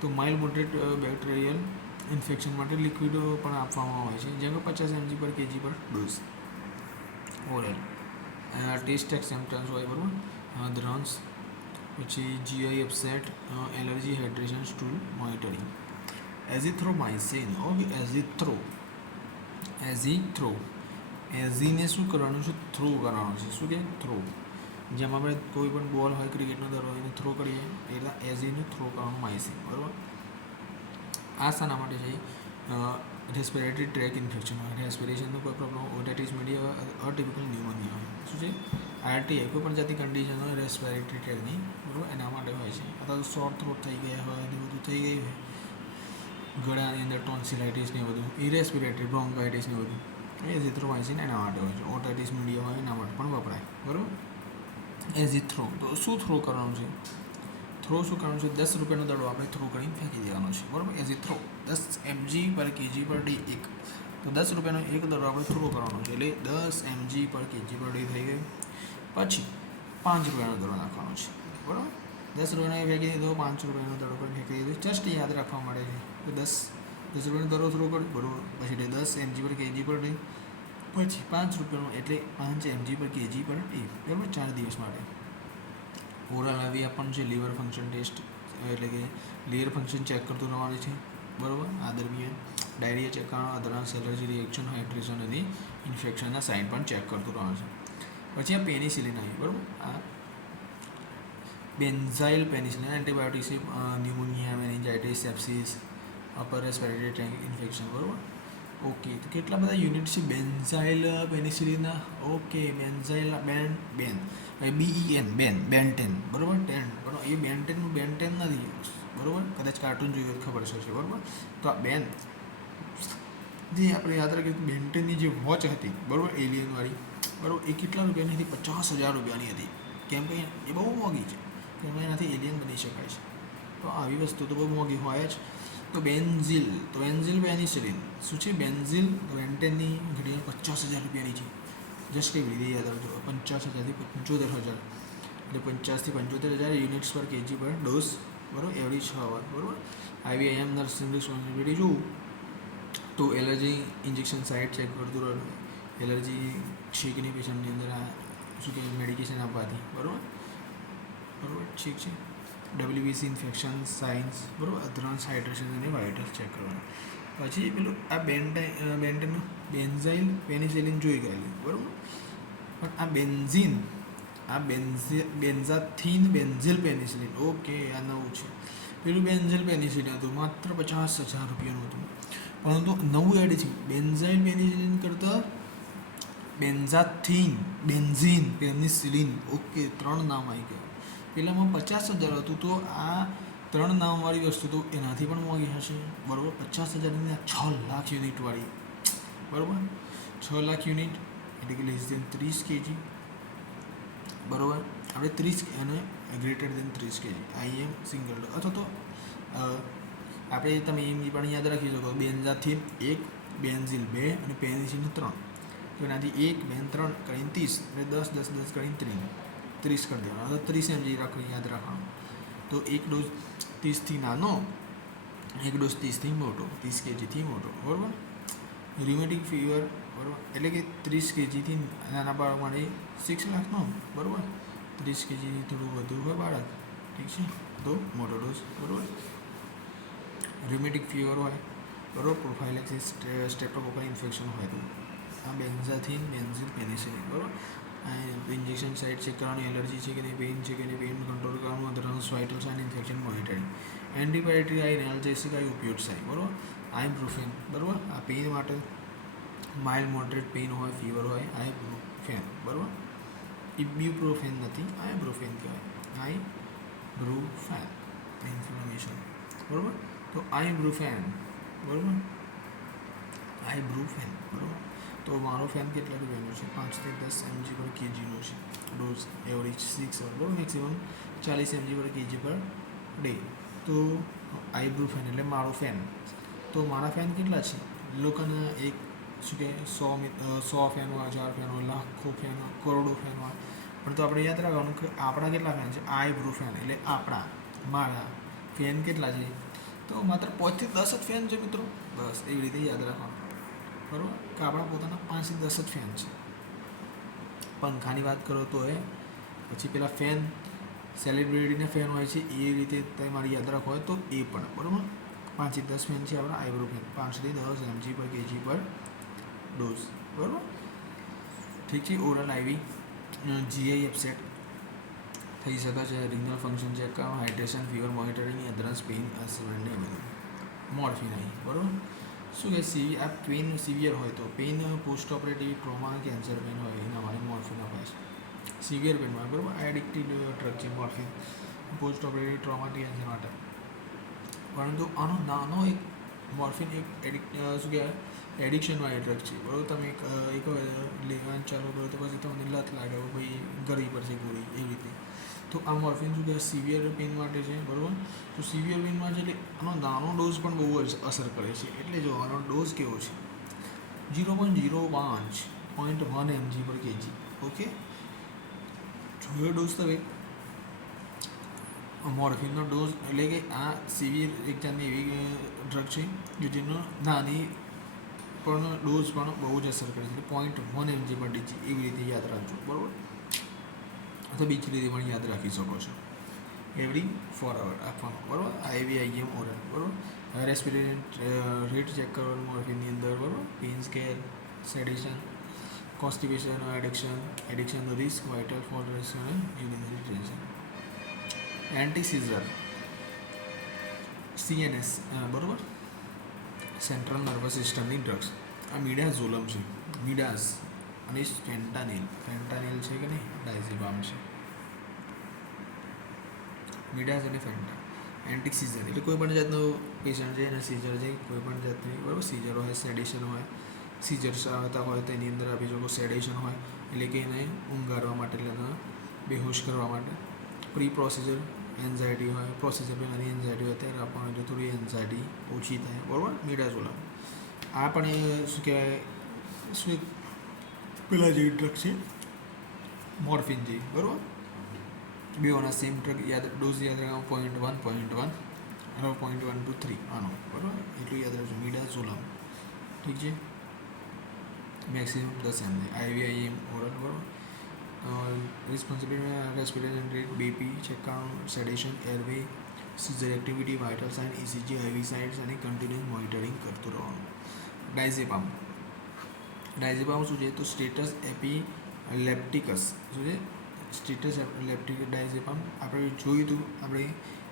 તો માઇલ્ડ મોડરેટ બેક્ટેરિયલ ઇન્ફેક્શન માટે લિક્વિડ પણ આપવામાં આવે છે, જેમ કે 50 mg પર kg પર ડોઝ ઓરલ. ટેસ્ટ સિમ્પટમ્સ હોય, બરાબર. દ્રાંસ, પછી GI upset, allergy, hydration, stool monitoring. Azithromycin, okay. એઝીને શું કરવાનું છે? થ્રો કરવાનું છે. શું કે થ્રો? જેમ આપણે કોઈ પણ બોલ હોય ક્રિકેટનો દર હોય એને થ્રો કરીએ, એટલે એઝીને થ્રો કરવાનું માઇસિન, બરાબર. આ શાના માટે છે? રેસ્પિરેટરી ટ્રેક ઇન્ફેક્શન હોય, રેસ્પિરેશનનો કોઈ પ્રોબ્લેમ, ઓટાઇટિસ મીડિયા, અટિપિકલ ન્યુમોનિયા હોય. શું છે? RTI, કોઈ પણ જાતની કન્ડિશન હોય રેસ્પિરેટરી ટ્રેકની, બરાબર, એના માટે હોય છે. અથવા તો શોર્ટ થ્રોટ થઈ ગયા હોય, એ બધું થઈ ગયું હોય ગળાની અંદર ટોન્સિલાઇટિસ ને બધું, ઇરેસ્પિરેટરી બ્રોન્કાઇટિસ ને બધું, એઝિથ્રોમાઇસિન એના માટે હોય છે. ઓટાઇટિસ મીડિયા હોય એના માટે પણ વપરાય, બરાબર. એઝિથ્રો, તો શું થ્રો કરવાનું છે? થ્રો શું કરવાનું છે? 10 રૂપિયાનો દડો આપણે થ્રો કરીને ફેંકી દેવાનો છે, બરાબર. એઝિથ્રો 10 mg/kg/d એક, તો 10 રૂપિયાનો એક દડો આપણે થ્રો કરવાનો છે, એટલે 10 mg/kg/d થઈ ગયું. પછી 5 રૂપિયાનો દડો નાખવાનો છે, બરાબર. 10 રૂપિયાનો ફેંકી દીધો, 5 રૂપિયાનો દડો પણ ફેંકી દીધો, જસ્ટ યાદ રાખવા માટે છે. તો 10 રૂપિયાનો દડો થ્રો કર્યો, બરાબર. પછી એટલે 10 mg/kg/d, પછી 5 રૂપિયાનો એટલે 5 mg/kg/d, બરાબર. 4 દિવસ માટે. ઓરલ આવી આપવાનું છે. લીવર ફંક્શન ટેસ્ટ, એટલે કે લીવર ફંક્શન ચેક કરતું રહેવાનું છે, બરાબર. આ દરમિયાન ડાયરિયા ચેક કરવાનો, અધરન્સ, એલર્જી રિએક્શન, હાઇડ્રેશન અને ઇન્ફેક્શનના સાઇન પણ ચેક કરતું રહેવાનું છે. પછી આ પેનિસિલિન આવી, બરાબર. આ benzyl penicillin antibiotics, pneumonia, meningitis, sepsis, upper respiratory track infection, બરાબર. ઓકે, તો કેટલા બધા યુનિટ છે બેન્ઝાઇલ પેનિસિલિનના? ઓકે, બેન્ઝાઇલ બેન બેન્ટેન, બરાબર. 10, બરાબર. એ બેન્ટેન નથી, બરાબર. કદાચ કાર્ટૂન જોયું ખબર છે, બરાબર. તો આ બેન જે આપણે યાદ રાખીએ, બેન્ટેનની જે વોચ હતી, બરાબર, એલિયનવાળી, બરાબર, એ કેટલા રૂપિયાની હતી? 50,000 રૂપિયાની હતી. કેમ કે એ બહુ મોંઘી છે, કેમ કે એનાથી એલિયન બની શકાય છે. તો આવી વસ્તુ તો બહુ મોંઘી હોય જ. તો બેન્ઝિલ પેનિસિલિન શું છે? બેન્ઝિલ બેન્ટેનની ઘડી 50,000 રૂપિયાની છે. જસ્ટ કેવી રીતે યાદ રાખજો? 50,000થી 75,000, એટલે 50,000થી 75,000 યુનિટ્સ પર kg પર ડોઝ, બરાબર. એવરેજ 6 વાર, બરાબર. IVIM નર્સિંગ રિસ્પોન્સિબિલિટી જોવું તો એલર્જી ઇન્જેક્શન સાઇટ ચેક કરતું રહેવું. એલર્જી છે કે નહીં પેશન્ટની અંદર, આ શું કહેવાય, મેડિકેશન આપવાથી, બરાબર, બરાબર. ઠીક છે. WBC ઇન્ફેક્શન સાઇન્સ, બરાબર. અધરન્સ, હાઇડ્રેશન અને વાઇટલ ચેક કરવાનું. પછી પેલું આ બેન્ટેનનું બેન્ઝાઇલ પેનિસિલિન જોઈ ગયેલું, બરાબર. પણ આ બેન્ઝાથિન બેન્ઝિલ પેનિસિલિન, ઓકે, આ નવું છે. પેલું બેન્ઝિલ પેનિસિલિન હતું, માત્ર 50,000 રૂપિયાનું હતું. પરંતુ નવું એડ છે બેન્ઝાઇલ પેનિસિલિન કરતાં બેન્ઝીન પેનિસિલિન, ઓકે, 3 નામ આવી ગયા. પેલામાં 50,000 હતું, તો આ 3 નામવાળી વસ્તુ તો એનાથી પણ મોંઘી હશે, બરાબર. 50,000ની 6 લાખ યુનિટવાળી, બરાબર. 6 લાખ યુનિટ એટલે કે લેસ દેન 30 kg, બરાબર. આપણે 30 અને greater than 30 kg IM single, અથવા તો આપણે તમે એમ પણ યાદ રાખી શકો, બેન્ઝાથિન 1, બેન્ઝિલ 2 અને પેનિસિલિન 3. તો એનાથી 1, 2, 3 કરીને 30, એટલે 10, 10, 10 કરીને 30 કરી દેવાનો, અથવા 30 mg રાખવું, યાદ રાખવાનું. તો એક ડોઝ 30થી નાનો, એક ડોઝ 30થી મોટો, 30 kgથી મોટો, બરાબર. રિમેટિક ફીવર, બરાબર, એટલે કે 30 kgથી નાના બાળક માટે 6 લાખનો, બરાબર. 30 kgથી થોડું વધુ હોય બાળક, ઠીક છે, તો મોટો ડોઝ, બરાબર. રિમેટિક ફીવર હોય, બરાબર. પ્રોફાઇલેક્સિસ સ્ટ્રેપ્ટોકોકલ ઇન્ફેક્શન હોય તો આ બેન્ઝાથિન બેન્ઝિલ પેનિસિલિન, બરાબર. ઇન્જેક્શન સાઇટ ચેક કરવાની, એલર્જી છે કે નહીં, પેઇન છે કે નહીં, પેઇન કંટ્રોલ કરવાનું, adherence, vital sign, infection monitoring. Antibiotic આવી, એનાલ્જેસિક આવી, ઓપિયોઇડ્સ આવી, બરાબર. આઇબ્રુફેન, બરાબર. આ પેઇન માટે માઇલ્ડ મોડરેટ પેઇન હોય, ફીવર હોય, આઇબ્રુફેન, બરાબર. ઇબ્યુપ્રોફેન નથી, આઇબ્રુફેન કહેવાય, આઇબ્રુફેન ઇન્ફ્લેમેશન, બરાબર. તો આઇબ્રુફેન, બરાબર, આઇબ્રુફેન, બરાબર. તો મારો ફેન કેટલા રૂપિયાનો છે? 5 થી 10 mg/kgનો છે. ડોઝ એવરેજ 6 અવર, બરાબર. Maximum 40 mg/kg/d. તો આઇબ્રુફેન એટલે મારો ફેન. તો મારા ફેન કેટલા છે? લોકોના એક શું કે 100 ફેન હોય, 1000 ફેન હોય, લાખો ફેન હોય, કરોડો ફેન હોય. પણ તો આપણે યાદ રાખવાનું કે આપણા કેટલા ફેન છે? આઇબ્રુફેન એટલે મારા ફેન કેટલા છે? તો માત્ર 5 થી 10 જ ફેન છે, મિત્રો. બસ એવી રીતે યાદ રાખવાનું, બરાબર. કે આપણા પોતાના 5 થી 10 જ ફેન છે. પંખાની વાત કરો તો પછી પેલા ફેન સેલિબ્રિટીના ફેન હોય છે, એ રીતે તમારે યાદ રાખવો હોય તો એ પણ, બરાબર. 5 થી 10 ફેન છે આપણા આઇબ્રુફેન, 5 થી 10 mg/kg/d, બરાબર. ઠીક છે. ઓરલ આવી GI અપસેટ થઈ શકે છે. રિનલ ફંક્શન ચેક કરવા, હાઇડ્રેશન, ફીવર મોનિટરિંગ, અધરન્સ, પેઇન અસરને બધું. મોર્ફિન આવી, બરાબર. શું કે આ પેઇન સિવિયર હોય તો pain post operative trauma, cancer pain હોય એના માટે મોર્ફિન અપાય છે. સિવિયર પેઇનમાં, બરાબર. એડિક્ટિવ ડ્રગ છે morphine, post operative trauma, cancer માટે. પરંતુ આનો નાનો એક મોર્ફિન એક શું કહેવાય એડિક્શનવાળી ડ્રગ છે, બરાબર. તમે એક લેવાનું ચાલુ કરો તો પછી તમને લત લાગે ભાઈ ગળવી પડશે ગોળી એવી રીતે. તો આ મોર્ફિન શું કહેવાય સિવિયર પેઇન માટે છે, બરાબર. તો સિવિયર પેઇનમાં છે એટલે આનો નાનો ડોઝ પણ બહુ અસર કરે છે. એટલે જો આનો ડોઝ કેવો છે 0.05 0.1 mg/kg. ઓકે, જોયો ડોઝ તમે મોર્ફિનનો ડોઝ. એટલે કે આ સિવિયર એક જાતની એવી ડ્રગ છે કે જેનો નાની પણ ડોઝ પણ બહુ જ અસર કરે છે. 0.1 mg/kg એવી રીતે યાદ રાખજો, બરાબર. અથવા બીજી રીતે પણ યાદ રાખી શકો છો. એવરી 4 hour આપવાનું, બરાબર. IV IM ઓરલ, બરાબર. રેસ્પિરેટરી રેટ ચેક કરવાનું મોર્ફિનની અંદર, બરાબર. Pain scale, sedation, constipation, addiction risk, vital for risk અને urinary tension. Anti seizure CNS, બરાબર. સેન્ટ્રલ નર્વસ સિસ્ટમની ડ્રગ્સ. આ મિડાઝોલમ છે, મિડાઝ અને ફેન્ટાનિલ છે કે નહીં, ડાયઝેપામ છે. મિડાઝ અને ફેન્ટા. એન્ટી સીઝર એટલે કોઈ પણ જાતનો પેશન્ટ છે એને સીઝર છે, કોઈ પણ જાતની, બરાબર. સીઝર હોય, સેડેશન હોય, સીઝર્સ આવતા હોય તો એની અંદર આપી શકો સેડેશન હોય એટલે કે એને ઊંઘાડવા માટે, એટલે એને બેહોશ કરવા માટે. પ્રી પ્રોસિજર એન્ઝાયટી હોય, પ્રોસિજર પહેલાંની એન્ઝાયટી હોય ત્યારે આપવાનું એટલે થોડી એન્ઝાયટી ઓછી થાય, બરાબર. મિડાઝોલમ આ પણ એ શું કહેવાય શું પેલા જેવી ડ્રગ છે મોર્ફિન જેવી, બરાબર. બેઓના સેમ ડ્રગ યાદ, ડોઝ યાદ રાખવા 0.1 0.1 to 3 આનો, બરાબર. એટલું યાદ રાખજો મિડાઝોલમ, ઠીક છે. Maximum 10 mg. IV IM oral, બરાબર. Responsibility respiration rate, BP check કરવાનું, sedation, airway, seizure activity, vital sign, ECG, IV signs અને કન્ટિન્યુઅસ મોનિટરિંગ કરતું રહેવાનું. ડાયઝેપામ શું છે તો સ્ટેટસ એપિલેપ્ટિકસ શું છે, સ્ટેટસ એપિલેપ્ટિક ડાયઝેપામ આપણે જોયું હતું. આપણે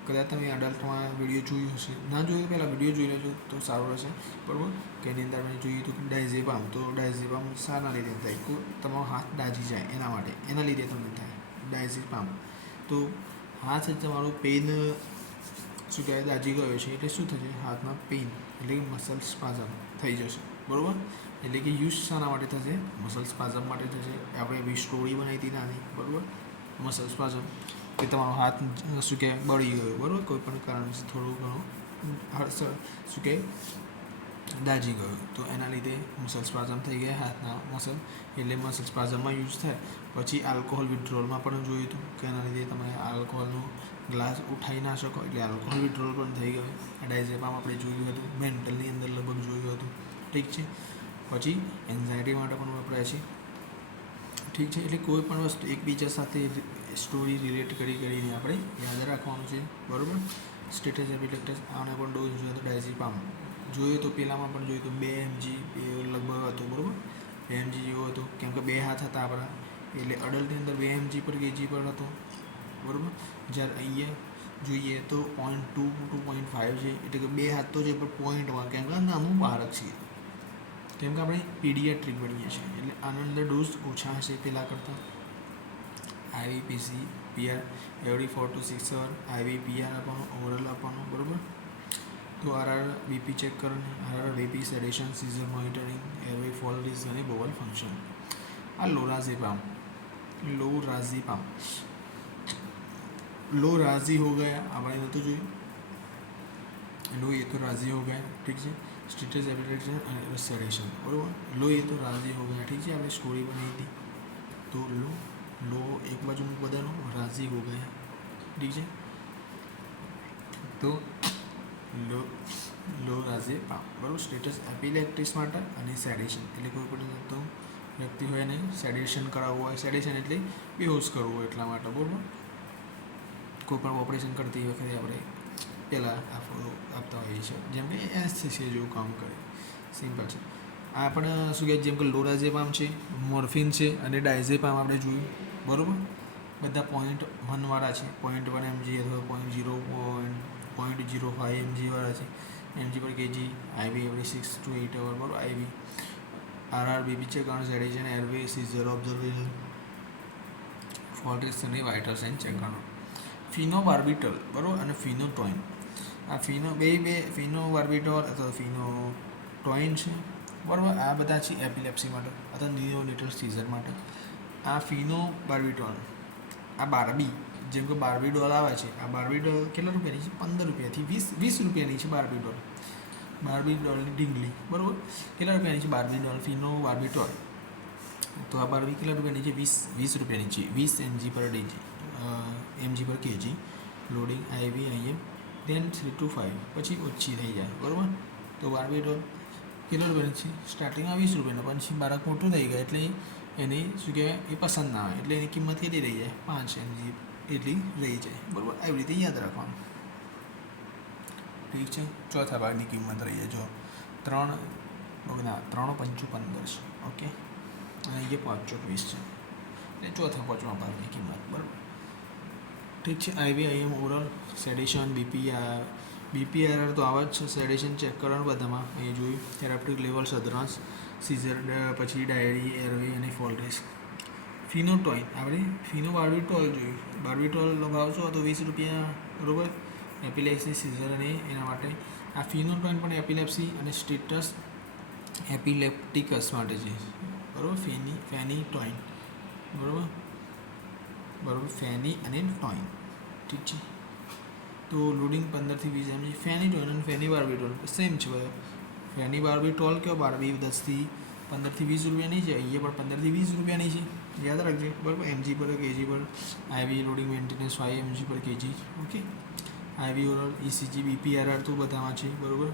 કદાચ તમે અડલ્ટમાં વિડીયો જોયું હશે, ના જોયું પહેલાં વિડીયો જોઈ લેજો તો સારું રહેશે, બરાબર. કે એની અંદર આપણે જોયું હતું કે ડાયઝેપામ શાના લીધે થાય, તમારો હાથ દાઝી જાય એના માટે, એના લીધે તમને થાય ડાયઝેપામ. તો હાથ તમારો પેઇન શું કહેવાય દાઝી ગયો છે એટલે શું થશે, હાથમાં પેઇન એટલે કે મસલ સ્પાઝમ થઈ જશે, બરાબર. એટલે કે યુઝ શાના માટે થશે, મસલ સ્પાઝમ માટે થશે. આપણે એવી સ્ટોરી બનાવી હતી નાની, બરાબર. મસલ સ્પાઝમ કે તમારો હાથ શું કહેવાય બળી ગયો, બરાબર. કોઈ પણ કારણથી થોડું ઘણું શું કહેવાય દાઝી ગયો તો એના લીધે મસલ સ્પાઝમ થઈ ગયા હાથના મસલ, એટલે મસલ સ્પાઝમમાં યુઝ થાય. પછી આલ્કોહોલ વિથડ્રોલમાં પણ જોયું હતું કે એના લીધે તમે આલ્કોહોલનો ગ્લાસ ઉઠાવી ના શકો એટલે આલ્કોહોલ વિથડ્રોલ પણ થઈ ગયો. ડાયઝેપામ આપણે જોયું હતું, મેન્ટલની અંદર લગભગ જોયું હતું, ઠીક છે. પછી એન્ઝાયટી માટે પણ વપરાય છે, ઠીક છે. એટલે કોઈ પણ વસ્તુ એકબીજા સાથે સ્ટોરી રિલેટ કરીને આપણે યાદ રાખવાનું છે, બરાબર. સ્ટેટસ એપિલેપ્ટિકસ આને પણ ડોઝ જોયો તો ડાયઝેપામ જોયું તો પહેલાંમાં પણ જોયું તો 2 mg લગભગ હતો, બરાબર. 2 mg જેવો હતો કેમ કે 2 હાથ હતા આપણા, એટલે અડલ્ટની અંદર 2 mg/kg પર હતો, બરાબર. જ્યારે અહીંયા જોઈએ તો 0.2 to 0.5 છે, એટલે કે 2 હાથ તો છે પણ 0.1 કેમ કે નાનું બાળક છે, કેમ કે આપણે પીડિયાટ્રિક ભણીએ છીએ એટલે આના અંદર ડોઝ ઓછા હશે પહેલાં કરતાં. IVPC PR every 4 to 6 hour, IV PR આપવાનું, ઓરલ આપવાનું, બરાબર. તો BP ચેક કરવાનું, BP sedation, seizure monitoring, airway fall risk અને બોવલ ફંક્શન. આ लो राजी हो गया આપણે નહોતું જોયું, लो ये तो राजी हो गया, ठीक છે. સ્ટેટસ એપિલેપ્ટિકસ અને સેડેશન, બરાબર. लो ये तो राजी हो गया, ઠીક છે. આપણે સ્ટોરી બનાવી હતી તો લો એક બાજુ બધાનો રાજી હો ગયા, ઠીક છે. તો લો ડાયઝેપામ, બરાબર. સ્ટેટસ એપિલેપ્ટિક્સ માટે અને સેડેશન એટલે કોઈ પણ તો વ્યક્તિ હોય એને સેડેશન કરાવવું હોય, સેડેશન એટલે બેહોશ કરવું હોય એટલા માટે, બરાબર. કોઈ પણ ઓપરેશન કરતી વખતે આપણે પહેલાં આપતા હોઈએ છીએ, જેમ કે એનેસ્થેસિયા જેવું કામ કરે, સિમ્પલ છે. આ પણ શું કહે જેમ કે લોરાઝેપામ છે, મોર્ફિન છે અને ડાયઝેપામ આપણે જોયું, બરાબર. બધા 0.1 વાળા છે, 0.1 mg અથવા 0.05 mg વાળા છે, mg/kg. IV every 6 to 8 hour, બરાબર. IV RRBP ચેક કરવાનું, sedation, airway, seizure observation, fall risk અને વાઇટલ સાઇન ચેક કરવાનું. ફિનોબાર્બિટલ, બરાબર, અને ફિનોટોઇન આ ફીનો બે ફીનો બાર્બિટોલ અથવા ફીનો ટોઇન છે, બરાબર. આ બધા છે એપિલેપ્સી માટે અથવા નિયોનેટલ સીઝર માટે. આ ફીનો બાર્બિટોલ, આ બાર્બી, જેમ કે બાર્બી ડોલ આવે છે, આ બાર્બી ડોલ કેટલા રૂપિયાની છે? 15 રૂપિયાથી 20 રૂપિયાની છે બાર્બી ડોલ. બાર્બી ડોલની ઢીંગલી, બરાબર. કેટલા રૂપિયાની છે બાર્બી ડોલ? ફીનો બાર્બી ડોલ. તો આ બાર્બી કેટલા રૂપિયાની છે? 20 રૂપિયાની છે. 20 mg પર kg loading IV IM then 3 to 5 પછી ઓછી થઈ જાય, બરાબર. તો બાર્બી ડોલ કેટલા રૂપિયાની છે? સ્ટાર્ટિંગમાં 20 રૂપિયાનો, પછી બાળક મોટું થઈ ગયા એટલે એને શું કહેવાય, એ પસંદ ના આવે એટલે એની કિંમત કેટલી રહી જાય? 5 mg એટલી રહી જાય, બરાબર. આવી રીતે યાદ રાખવાનું, ઠીક છે. ચોથા ભાગની કિંમત રહી જાય જો 3 5 15 છે, ઓકે. અને અહીંયા 5 ચોક 20 છે એટલે ચોથા પાંચમા ભાગની કિંમત, બરાબર, ઠીક છે. IV IM ઓરલ સેડેશન BPRR તો આવા જ છે. સેડેશન ચેક કરવાનું બધામાં અહીં જોયું. થેરાપ્યુટિક લેવલ સધરાંશ, સીઝર, પછી ડાયરી, એરવે અને ફોલ્ટેસ. ફિનોટોઇન આપણે ફિનો બાર્બિટોલ જોયું. બાર્બિટોલનો ભાવ શું હતો? 20 રૂપિયા, બરાબર. એપિલેપ્સી, સીઝર અને એના માટે. આ ફિનોટોઇન પણ એપિલેપ્સી અને સ્ટેટસ એપિલેપ્ટિકસ માટે છે, બરાબર. ફેનીટોઇન, બરાબર. ફેની અને ટોઇન, ઠીક છે. તો લોડિંગ 15 થી 20 mg. ફેનીટોઇન અને ફેની બાર્બિટોલ સેમ છે બધા. ફેની બાર્બિટોલ કે બાર્બી 10 થી 15 થી 20 રૂપિયાની છે. અહીંયા પણ 15 થી 20 રૂપિયાની છે, યાદ રાખજો, બરાબર. mg પર kg પર. IV લોડિંગ મેન્ટેનન્સ 5 mg પર kg, okay. IV oral ECG BPRR તો બધામાં છે, બરાબર.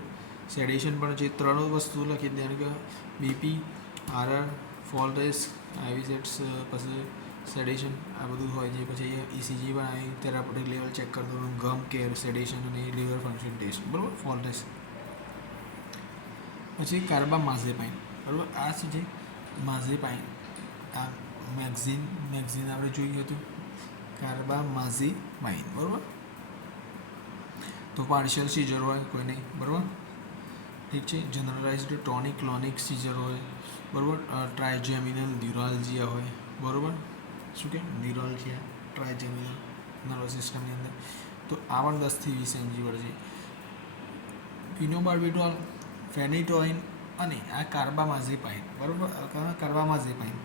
સેડેશન પણ છે. 3 વસ્તુ લખી દેવાની કે BP RR ફોલ્ટેસ IV સેટ્સ પછી સેડેશન આ બધું હોય છે. પછી ECG પણ આવી થેરાપ્યુટિક લેવલ ચેક કરવાનું, ગમ કેર, સેડેશન અને લીવર ફંક્શન ટેસ્ટ, બરાબર. ફોલ્ટેસ પછી કાર્બામાઝેપાઇન, બરાબર. આ શું છે? માઝેપાઇન. આ મેગઝીન આપણે જોયું હતું, કાર્બામાઝેપાઇન, બરાબર. તો પાર્શિયલ સીઝર હોય કોઈ નહીં, બરાબર, ઠીક છે. જનરલાઇઝડ ટોનિક ક્લોનિક સીઝર હોય, બરાબર. ટ્રાઇજેમિનલ ન્યુરાલ્જિયા હોય, બરાબર. શું કે ન્યુરાલ્જિયા, ટ્રાઇજેમિનલ નર્વસ સિસ્ટમની અંદર. તો આ પણ 10 થી 20 mg પર છે. ફિનોબાર્બિટોલ, ફેનિટોઇન અને આ કાર્બામાઝેપાઇન, બરાબર. કાર્બામાઝેપાઇન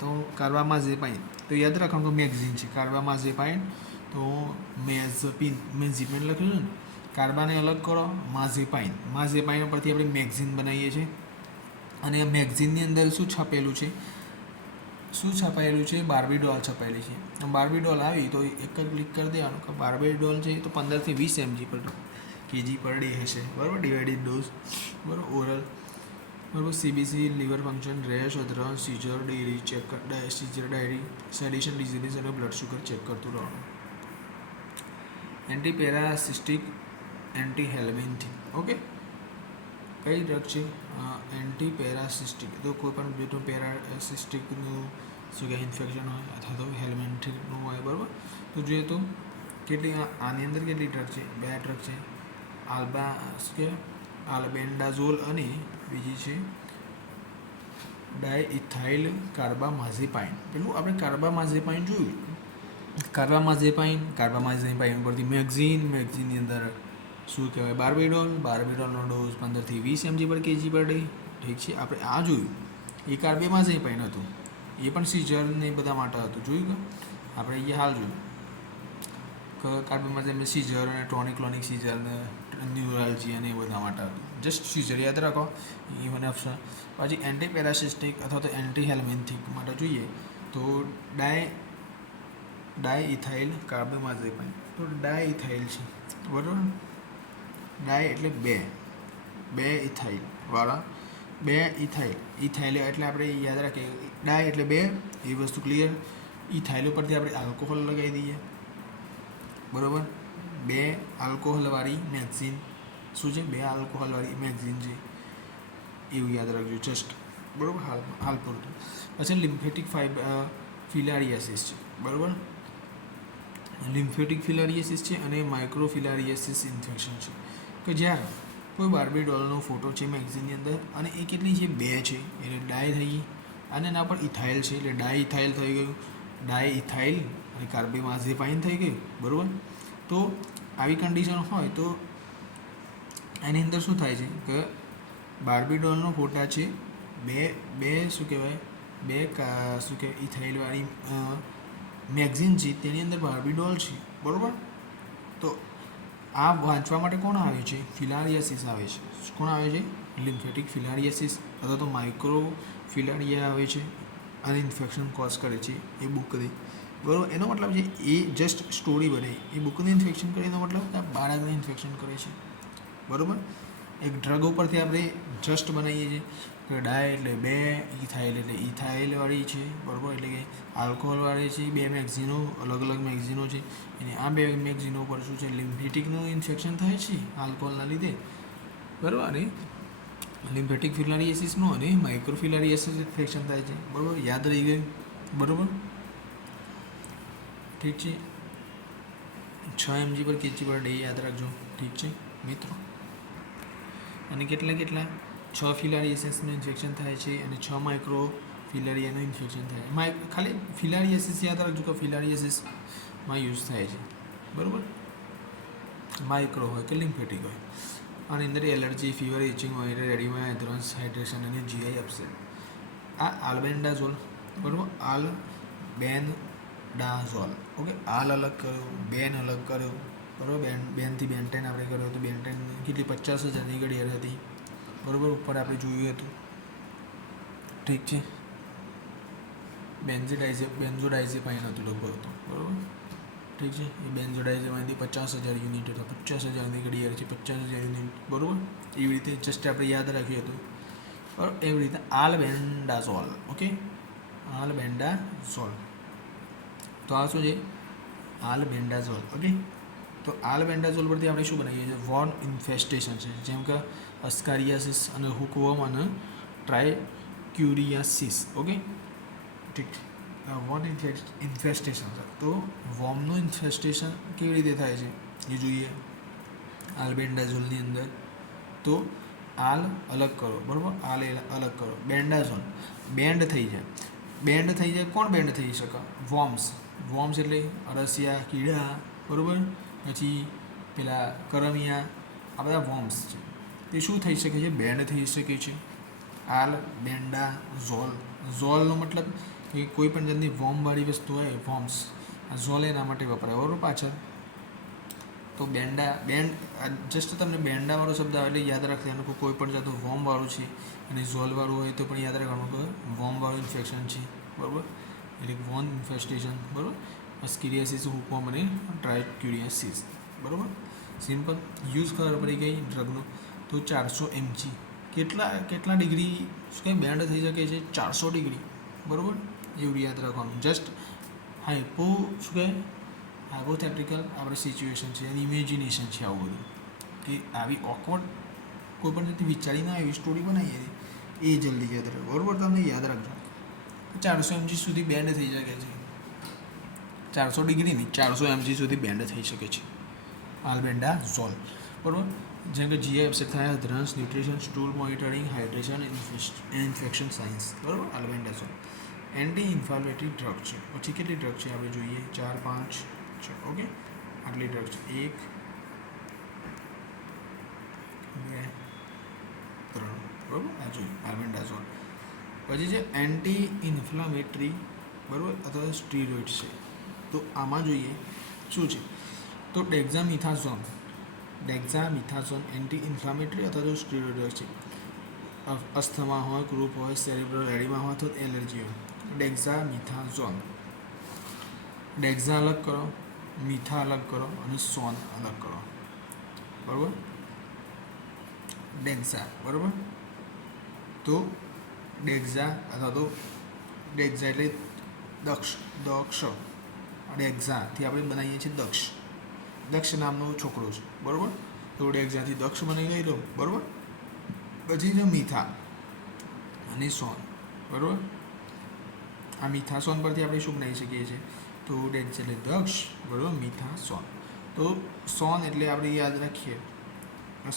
તો યાદ રાખવાનું કે મેગઝીન છે. કાર્બામાઝેપાઇન તો મેઝેપિન લખ્યું છે ને, કાર્બાને અલગ કરો, માઝેપાઇન પરથી આપણે મેગઝીન બનાવીએ છીએ. અને આ મેગઝીનની અંદર શું છાપેલું છે? છપાયેલું છે? બાર્બી ડોલ છપાયેલી છે. બાર્બી ડોલ આવી તો એક જ ક્લિક કરી દેવાનું કે બાર્બી ડોલ છે તો 15 થી 20 mg પર kg પર ડે હશે, બરાબર. ડિવાઇડેડ ડોઝ, બરાબર. ઓરલ, બરાબર. CBC, liver function, rash, adherence, seizure, diary check seizure diary, sedation, disease અને બ્લડ શુગર ચેક કરતું રહેવાનું. એન્ટીપેરાસિસ્ટિક, એન્ટીહેલ્મિન્થિક, ઓકે. કઈ ડ્રગ છે? એન્ટીપેરાસિસ્ટિક. તો કોઈ પણ જેટલું પેરાસિસ્ટિકનું શું કે ઇન્ફેક્શન હોય અથવા તો હેલ્મેન્થિકનું હોય, બરાબર. તો જોઈએ તો કેટલી આની અંદર કેટલી ડ્રગ છે? 2 ડ્રગ છે. આલ્બેન્ડાઝોલ અને બીજી છે ડાયઇથાઇલ કાર્બામાઝેપાઇન. પેલું આપણે કાર્બામાઝેપાઇન જોયું. કાર્બામાઝેપાઇન પરથી મેગઝીનની અંદર શું કહેવાય? બાર્બિડોલનો ડોઝ 15 થી 20 mg પર kg પર ડે, ઠીક છે. આપણે આ જોયું, એ કાર્બામાઝેપાઇન હતું, એ પણ સીઝર ને બધા માટે હતું, જોયું કે આપણે અહીંયા હાલ જોયું કે કાર્બામાઝેપાઇન સીઝર અને ટોનિક ક્લોનિક સીઝર ને ન્યુરાલ્જી અને એ બધા માટે હતું. જસ્ટ સીઝર યાદ રાખો, એ મને ઓપ્શન. પછી એન્ટીપેરાસિસ્ટિક અથવા તો એન્ટીહેલ્મિન્થિક માટે જોઈએ તો ડાયઇથાઇલ કાર્બામાઝેપાઇન. તો ડાયઇથાઇલ છે, બરાબર. ડાય એટલે 2 ઇથાઇલ વાળા, 2 ઇથાઇલ એટલે આપણે યાદ રાખીએ, ડાય એટલે 2, એ વસ્તુ ક્લિયર. ઇથાઇલ ઉપરથી આપણે આલ્કોહોલ લગાવી દઈએ, બરાબર. 2 આલ્કોહોલવાળી મેગઝીન શું છે? 2 આલ્કોહોલવાળી મેગઝીન છે, એવું યાદ રાખજો જસ્ટ, બરાબર. હાલ પૂરતું. પછી લિમ્ફેટિક ફિલારિયાસિસ છે, બરાબર. લિમ્ફેટિક ફિલારિયાસિસ છે અને માઇક્રોફિલારિયાસિસ ઇન્ફેક્શન છે. કે જ્યારે કોઈ બાર્બી ડોલનો ફોટો છે મેગઝીનની અંદર અને એ કેટલી છે? 2 છે, એટલે ડાય થઈ ગઈ. અને એના પર ઇથાઇલ છે એટલે ડાયઇથાઇલ થઈ ગયું. ડાયઇથાઇલ અને કાર્બામાઝેપાઇન થઈ ગયું, બરાબર. તો આવી કન્ડિશન હોય તો એની અંદર શું થાય છે કે બાર્બી ડોલનો ફોટા છે, બે બે શું કહેવાય શું કહેવાય ઇથાઇલવાળી મેગઝીન છે, તેની અંદર બાર્બી ડોલ છે, બરાબર. તો આ વાંચવા માટે કોણ આવે છે? ફિલારિયાસિસ આવે છે. કોણ આવે છે? લિમ્ફેટિક ફિલારિયાસિસ અથવા તો માઇક્રો ફિલારિયા આવે છે અને ઇન્ફેક્શન કોઝ કરે છે એ બુકને, બરાબર. એનો મતલબ છે એ જસ્ટ સ્ટોરી બને, એ બુકને ઇન્ફેક્શન કરે એનો મતલબ કે બાળકને ઇન્ફેક્શન કરે છે, બરાબર. એક ડ્રગ ઉપરથી આપણે જસ્ટ બનાવીએ છીએ કે ડાય એટલે બે, ઇથાઇલ એટલે ઇથાઇલવાળી છે, બરાબર. એટલે કે આલ્કોહોલવાળી છે. બે મેગઝીનો અલગ અલગ મેગઝીનો છે અને આ બે મેગઝીનો પર શું છે? લિમ્ફેટિકનું ઇન્ફેક્શન થાય છે આલ્કોહોલના લીધે, બરાબર. અને લિમ્ફેટિક ફિલારિયાસિસનું અને માઇક્રોફિલારિયાસિસ ઇન્ફેક્શન થાય છે, બરાબર. યાદ રહી ગયું, બરાબર. ઠીક છે. 6 mg પર kg પર ડે યાદ રાખજો, ઠીક છે મિત્રો. અને કેટલા 6 ફિલારિયાસિસનું ઇન્ફેક્શન થાય છે અને 6 માઇક્રો ફિલારિયાનું ઇન્ફેક્શન થાય છે. ખાલી ફિલારિયાસિસ યાદ રાખજો કે ફિલારિયાસિસમાં યુઝ થાય છે, બરાબર. માઇક્રો હોય કે લિમ્ફેટિક હોય. આની અંદર એલર્જી, ફીવર, ઇચિંગ, મોઇટર, એડિમા, એન્થ્રાન્સ, હાઇડ્રેશન અને જીઆઈ અપસેટ. આ આલ્બેન્ડાઝોલ, બરાબર. આલ્બેન્ડાઝોલ, ઓકે. આલ અલગ કર્યો, બેન અલગ કર્યો, બરાબર. બેનથી બેન્ટેન આપણે કર્યો તો બેન્ટેન કેટલી 50,000ની ઘડિયાળ હતી, બરાબર. ઉપર આપણે જોયું હતું, ઠીક છે. બેન્ઝોડાઇઝેપાઇન હતું લગભગ હતું, બરાબર, ઠીક છે. એ બેન્ઝોડાઇઝેપાઇનથી 50,000 યુનિટ હતા, 50,000ની ઘડિયાળ છે, 50,000 યુનિટ, બરાબર. એવી રીતે જસ્ટ આપણે યાદ રાખ્યું હતું, બરાબર. એવી રીતે આલ્બેન્ડાઝોલ, ઓકે. આલ્બેન્ડાઝોલ. તો આ શું છે? આલ્બેન્ડાઝોલ, ઓકે. તો આલ્બેન્ડાઝોલ પરથી આપણે શું બનાવીએ છીએ? વોર્મ ઇન્ફેસ્ટેશન છે, જેમ કે અસ્કારિયાસિસ અને હુકવર્મ અને ટ્રાયક્યુરિયાસિસ, ઓકે, ઠીક. વોર્મ ઇન્ફેસ્ટેશન છે. તો વોર્મનું ઇન્ફેસ્ટેશન કેવી રીતે થાય છે એ જોઈએ આલ્બેન્ડાઝોલની અંદર. તો આલ અલગ કરો, બરાબર. આલ અલગ કરો. બેન્ડાઝોલ બેન્ડ થઈ જાય. બેન્ડ થઈ જાય. કોણ બેન્ડ થઈ શકે? વોર્મ્સ. વોર્મ્સ એટલે અરસિયા, કીડા, બરાબર. પછી પેલા કરમિયા, આ બધા વોર્મ્સ છે. તે શું થઈ શકે છે? બેન્ડ થઈ શકે છે. આલ્બેન્ડાઝોલ. ઝોલનો મતલબ કે કોઈ પણ જાતની વોર્મવાળી વસ્તુ હોય, વોર્મ્સ. આ ઝોલ એના માટે વપરાય, બરાબર. પાછળ તો બેન્ડ જસ્ટ તમને બેન્ડાવાળો શબ્દ આવે એટલે યાદ રાખજો. એનું કોઈ પણ જાતનું વોર્મવાળું છે અને ઝોલવાળું હોય તો પણ યાદ રાખવાનું કે વોર્મવાળું ઇન્ફેક્શન છે, બરાબર. એટલે વોર્મ ઇન્ફેસ્ટેશન, બરાબર. અસ્કિરિયાસિસ, હુકવર્મ અને ટ્રાયક્યુરિયાસિસ, બરાબર. સિમ્પલ. યુઝ ખબર પડી ગઈ ડ્રગનો. તો 400 mg કેટલા ડિગ્રી શું કંઈ બેન્ડ થઈ શકે છે? 400 ડિગ્રી, બરાબર. એવું યાદ રાખવાનું. જસ્ટ શું કહે હાઇપોથેટિકલ આપણે સિચ્યુએશન છે અને ઇમેજિનેશન છે. આવું બધું કે આવી ઓકવર્ડ કોઈ પણ રીતે વિચારી ના એવી સ્ટોરી બનાવીએ એ જલ્દી યાદ રાખો, બરાબર. તમને યાદ રાખજો 400 mg સુધી બેન્ડ થઈ શકે છે. 400 ડિગ્રી નહીં, 400 mg સુધી બેન્ડ થઈ શકે છે આલ્બેન્ડાઝોલ, બરાબર. જેમ કે જીઆઈ અપસેટ થાય, adherence, nutrition, stool monitoring, hydration, infection science, બરાબર. આલ્બેન્ડાઝોલ એન્ટી ઇન્ફ્લામેટરી ડ્રગ છે. પછી કેટલી ડ્રગ છે આપણે જોઈએ? 4, 5, 6, ઓકે. આટલી ડ્રગ છે. 1, 2, 3, બરાબર. આ જોઈએ આલ્બેન્ડાઝોલ. પછી છે એન્ટી ઇન્ફ્લામેટરી, બરાબર, અથવા સ્ટીરોઇડ છે. તો આમાં જોઈએ શું છે? તો ડેક્ઝામિથાઝોન એન્ટી ઇન્ફ્લામેટરી અથવા તો સ્ટીરોઇડ છે. અસ્થમા હોય, ક્રૂપ હોય, સેરેબ્રલ એડિમા હોય તો એલર્જી હોય. ડેક્ઝામિથાઝોન. ડેક્ઝા અલગ કરો, મીઠા અલગ કરો અને સોન અલગ કરો, બરાબર. ડેક્ઝા, બરાબર. તો ડેક્ઝા અથવા તો ડેક્ઝા એટલે દક્ષ ડેક્ઝાથી આપણે બનાવીએ છીએ દક્ષ નામનો છોકરો છે, બરાબર. તો ડેક્ઝાથી દક્ષ બની ગયેલો, બરાબર. પછી છે મીઠા અને સોન, બરાબર. આ મીઠા સોન પરથી આપણે શું બનાવી શકીએ છીએ? તો ડેક્ઝા એટલે દક્ષ, બરાબર. મીઠા સોન. તો સોન એટલે આપણે યાદ રાખીએ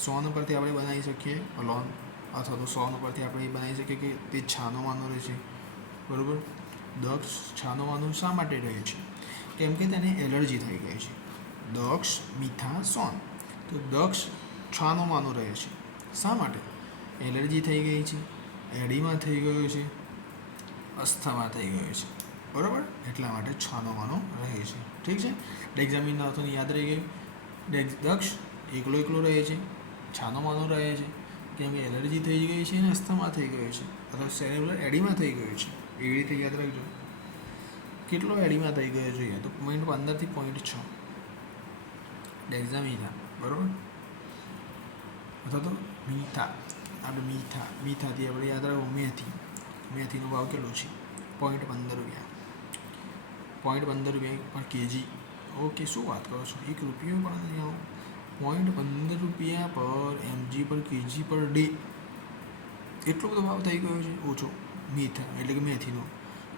સોન પરથી આપણે બનાવી શકીએ અલોન, અથવા તો સોન પરથી આપણે બનાવી શકીએ કે તે છાનો માનો રહે છે, બરાબર. દક્ષ છાનો માનો શા માટે રહે છે? કેમ કે તેને એલર્જી થઈ ગઈ છે. દક્ષ, મીઠા, સોન. તો દક્ષ છાનો માનો રહે છે. શા માટે? એલર્જી થઈ ગઈ છે, એડીમાં થઈ ગયો છે, અસ્થમા થઈ ગયો છે, બરાબર, એટલા માટે છાનો માનો રહે છે. ઠીક છે. ડેક્ઝામિન નાથોને યાદ રહી ગયું. દક્ષ એકલો રહે છે, છાનો માનો રહે છે, કેમ કે એલર્જી થઈ ગઈ છે અને અસ્થમા થઈ ગયો છે, અથવા સેરેબ્રલ એડીમાં થઈ ગયું છે. એવી રીતે યાદ રાખજો. કેટલો એડીમાં થઈ ગયો જોઈએ તો 0.15 થી 0.6 ડેક્ઝામિથા, બરાબર, અથવા તો મીઠા. આપણે મીઠાથી આપણે યાદ રાખો મેથીનો ભાવ કેટલો છે? 0.15 રૂપિયા. 0.15 રૂપિયા પર કેજી. ઓકે, શું વાત કરો છો? 1 રૂપિયો પણ નહીં આવો. 0.15 રૂપિયા પર mg પર કેજી પર ડે. એટલો બધો ભાવ થઈ ગયો છે ઓછો મીઠા એટલે કે મેથીનો.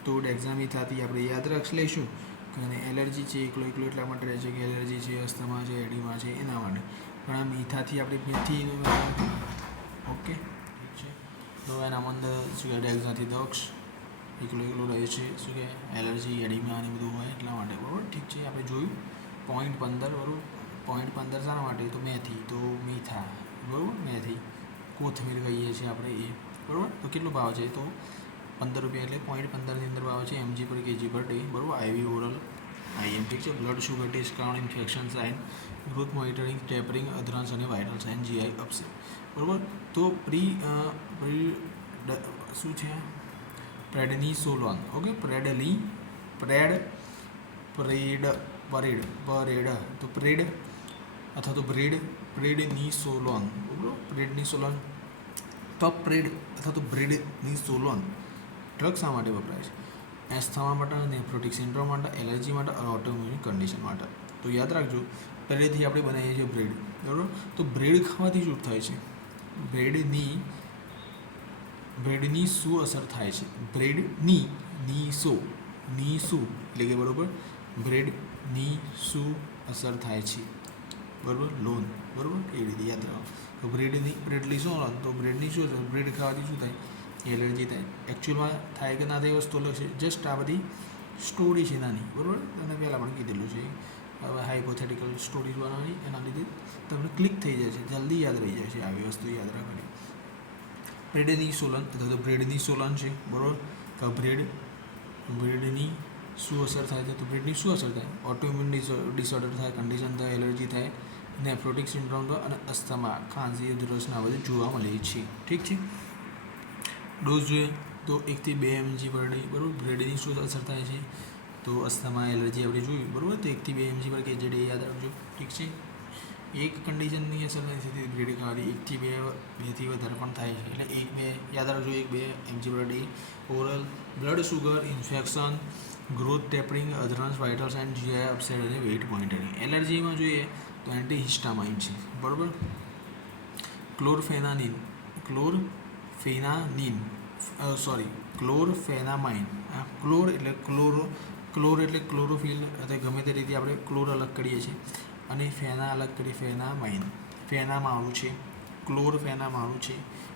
તો ડેક્ઝામિથાથી આપણે યાદ રાખી લઈશું કે એલર્જી છે એકલો એટલા માટે રહે છે કે એલર્જી છે, અસ્થમા છે, એડીમાં છે, એના માટે. પણ આ મીઠાથી આપણે મેથીનો ઓકે ઠીક છે. તો એના અંદર શું કહે ડેક્ઝાથી દક્ષ એકલો રહે છે, શું કે એલર્જી એડીમાં અને બધું હોય એટલા માટે, બરાબર. ઠીક છે. આપણે જોયું 0.15, બરાબર. 0.15 શાના માટે? તો મેથી, તો મીઠા, બરાબર, મેથી, કોથમીર કહીએ છીએ આપણે એ, બરાબર. તો કેટલો ભાવ છે? તો 15 રૂપિયા એટલે 0.15ની અંદર ભાવ છે mg પર kg પર ડે, બરાબર. IV ઓરલ IM, ઠીક છે. Blood sugar test, crown infection sign, growth monitoring, tapering, adherence અને વાયરલ સાઇન, GI અપસેટ, બરાબર. તો શું છે? પ્રેડનિસોલોન. ઓકે, પરેડ તો પ્રેડ અથવા તો પ્રેડનિસોલોન, બરાબર. પ્રેડનિસોલોન, પ્રેડ અથવા તો પ્રેડનિસોલોન ડ્રગ શા માટે વપરાય છે? એસ્થમા માટે, નેફ્રોટિક સિન્ડ્રોમ માટે, એલર્જી માટે, ઓટોઇમ્યુન કન્ડિશન માટે. તો યાદ રાખજો, પહેલેથી આપણે બનાવીએ છીએ બ્રેડ, બરાબર. તો બ્રેડ ખાવાથી શું થાય છે? બ્રેડની શું અસર થાય છે? બ્રેડની એટલે કે, બરાબર, બ્રેડની શું અસર થાય છે? બરાબર, લોન, બરાબર, એ રીતે યાદ રાખો. તો બ્રેડની શું લોન? તો બ્રેડની શું અસર? બ્રેડ ખાવાથી શું થાય? એલર્જી થાય. એકચ્યુઅલમાં થાય કે ના થાય વસ્તુ અલગ છે. જસ્ટ આ બધી સ્ટોરી છે નાની, બરાબર. અને પહેલાં પણ કીધેલું છે. હવે હાઇપોથેટિકલ સ્ટોરીઝ બનાવવાની, એના લીધે તમને ક્લિક થઈ જાય છે, જલ્દી યાદ રહી જાય છે આવી વસ્તુ યાદ રાખવાની. પ્રેડનિસોલોન અથવા તો બ્રેડનિસોલોન છે, બરાબર. તો બ્રેડની શું અસર થાય છે? તો બ્રેડની શું અસર થાય? ઓટોઇમ્યુન ડિસઓર્ડર થાય, કન્ડિશન થાય, એલર્જી થાય, નેફ્રોટિક સિન્ડ્રોમ થાય અને અસ્થમા, ખાંસી, ઉધરસના બધું જોવા મળે છે. ઠીક છે. ડોઝ જોઈએ તો 1 થી 2 mg પર ડે, બરાબર. બ્રેડની શું અસર થાય છે? તો અસ્થમા, એલર્જી આપણે જોયું, બરાબર. તો 1 થી 2 mg પર kg ડે યાદ રાખજો. ઠીક છે. એક કન્ડિશનની અસર નથી બ્રેડ ખાવાથી, 1 થી 2થી વધારે પણ થાય છે. એટલે 1-2 યાદ રાખજો, 1-2 mg per day. Oral blood sugar infection, growth tapering, adherence, vital sign, GI upset અને વેઇટ મોનિટરિંગ. એલર્જીમાં જોઈએ તો એન્ટીહિસ્ટામાઇન છે, બરાબર. ક્લોરફેનામાઇન, ક્લોર એટલે ક્લોરોફિલ અથવા ગમે તે રીતે આપણે ક્લોર અલગ કરીએ છીએ અને ફેના અલગ કરી ફેનામાઇન. ફેનામાળું છે, ક્લોરફેનામાળું છે,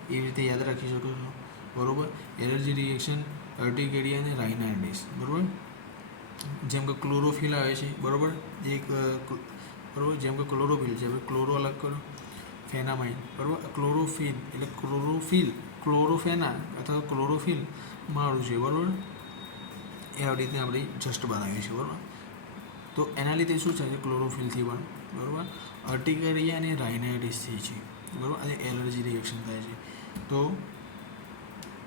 એવી રીતે યાદ રાખી શકો છો, બરાબર. એલર્જી રિએક્શન, અર્ટિકેરિયા અને રાઇનાઇટિસ, બરાબર. જેમ કે ક્લોરોફિલ આવે છે, બરાબર. બરાબર, જેમ કે ક્લોરોફિલ છે, ક્લોરો અલગ કરો, ફેનામાઇન, બરાબર. ક્લોરોફિલ એટલે ક્લોરોફેના અથવા ક્લોરોફિલ માળું છે, બરાબર. એ આવી રીતે આપણે જસ્ટ બનાવીએ છીએ, બરાબર. તો એના લીધે શું થાય છે? ક્લોરોફિલથી પણ, બરાબર. અર્ટિકેરિયા અને રાઇનાઇટિસ થઈ છે, બરાબર. અને એલર્જી રિએક્શન થાય છે. તો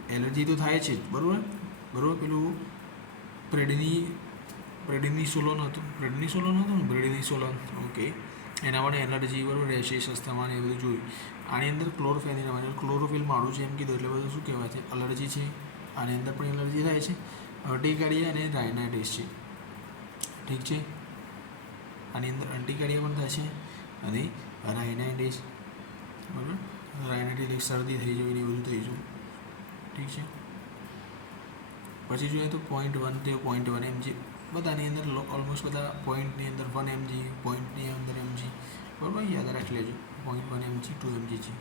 એલર્જી તો થાય છે જ, બરાબર. પેલું પ્રેડનિસોલોન હતું ને, પ્રેડનિસોલોન, ઓકે. એના માટે એલર્જી, બરાબર, રેશિસ, અસ્થમા એ બધું જોયું. આની અંદર ક્લોરફેનિરામાઇન, ક્લોરોફિલ માળું છે એમ કીધું એટલે બધું શું કહેવાય છે? એલર્જી છે. આની અંદર પણ એલર્જી થાય છે. અર્ટિકેરિયા અને રાઇનાઇટિસ છે, ઠીક છે. આની અંદર અર્ટિકેરિયા પણ થાય છે અને રાઇનાઇટિસ, બરાબર. રાઇનાઇટિસ શરદી થઈ જવી ને એ બધું થઈ જવું, ઠીક છે. પછી જોઈએ તો 0.1 થી 0.1 mg બધાની અંદર ઓલમોસ્ટ બધા પોઈન્ટની અંદર 1 mg, પોઈન્ટની અંદર mg, બરાબર. યાદ રાખી લેજો. 0.1 mg 2 mg છે.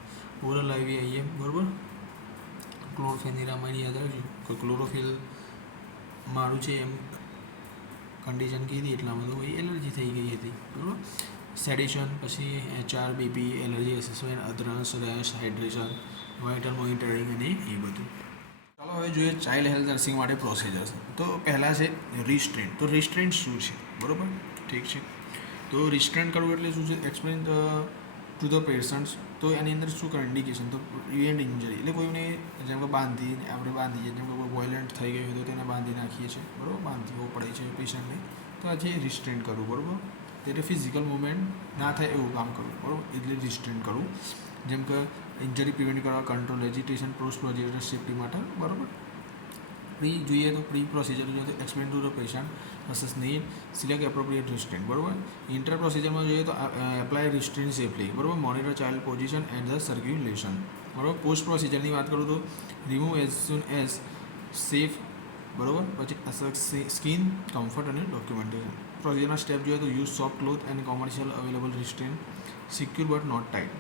ઓરલ IV IM, બરાબર. ક્લોરફેનિરામાઇન યાદ રાખજો કે ક્લોરોફિલ મારું છે એમ કન્ડિશન કીધી એટલા બધું એલર્જી થઈ ગઈ હતી, બરાબર. સેડિશન, પછી HRBP, allergy assessment, adherence, rash, hydration, vital monitoring અને એ બધું. ચાલો હવે જોઈએ ચાઇલ્ડ હેલ્થ નર્સિંગ માટે પ્રોસિજર્સ. તો પહેલાં છે રિસ્ટ્રેન્ટ. તો રિસ્ટ્રેન્ટ શું છે, બરાબર, ઠીક છે. તો રિસ્ટ્રેન્ટ કરવું એટલે શું છે, એક્સપ્લેન ટુ ધ પેશન્ટ્સ. તો એની અંદર શું કરે ઇન્ડિકેશન, તો પ્રિવેન્ટ ઇન્જરી, એટલે કોઈને જેમ કે આપણે બાંધીએ, જેમ કે કોઈ વોયલન્ટ થઈ ગયું હોય તો તેને બાંધી નાખીએ છીએ, બરાબર, બાંધવો પડે છે પેશન્ટને. તો આ છે રિસ્ટ્રેન્ટ કરવું, બરાબર, એટલે ફિઝિકલ મુવમેન્ટ ના થાય એવું કામ કરવું, બરાબર, એટલે રિસ્ટ્રેન્ટ કરવું. જેમ કે ઇન્જરી પ્રિવેન્ટ કરવા, control, agitation, post procedure safety માટે, બરાબર. જોઈએ તો પ્રી પ્રોસિજર જોઈએ તો explain to the patient assess need, select appropriate restraint, બરાબર. ઇન્ટર પ્રોસિજરમાં જોઈએ તો એપ્લાય રિસ્ટ્રેન્ટ સેફલી, બરાબર, monitor child position and the circulation, બરાબર. પોસ્ટ પ્રોસિજરની વાત કરું તો remove as soon as safe, બરાબર. પછી સ્કિન કમ્ફર્ટ અને ડોક્યુમેન્ટેશન. પ્રોસિજરના સ્ટેપ જોઈએ તો use soft cloth and commercial available restraint, secure but not tight.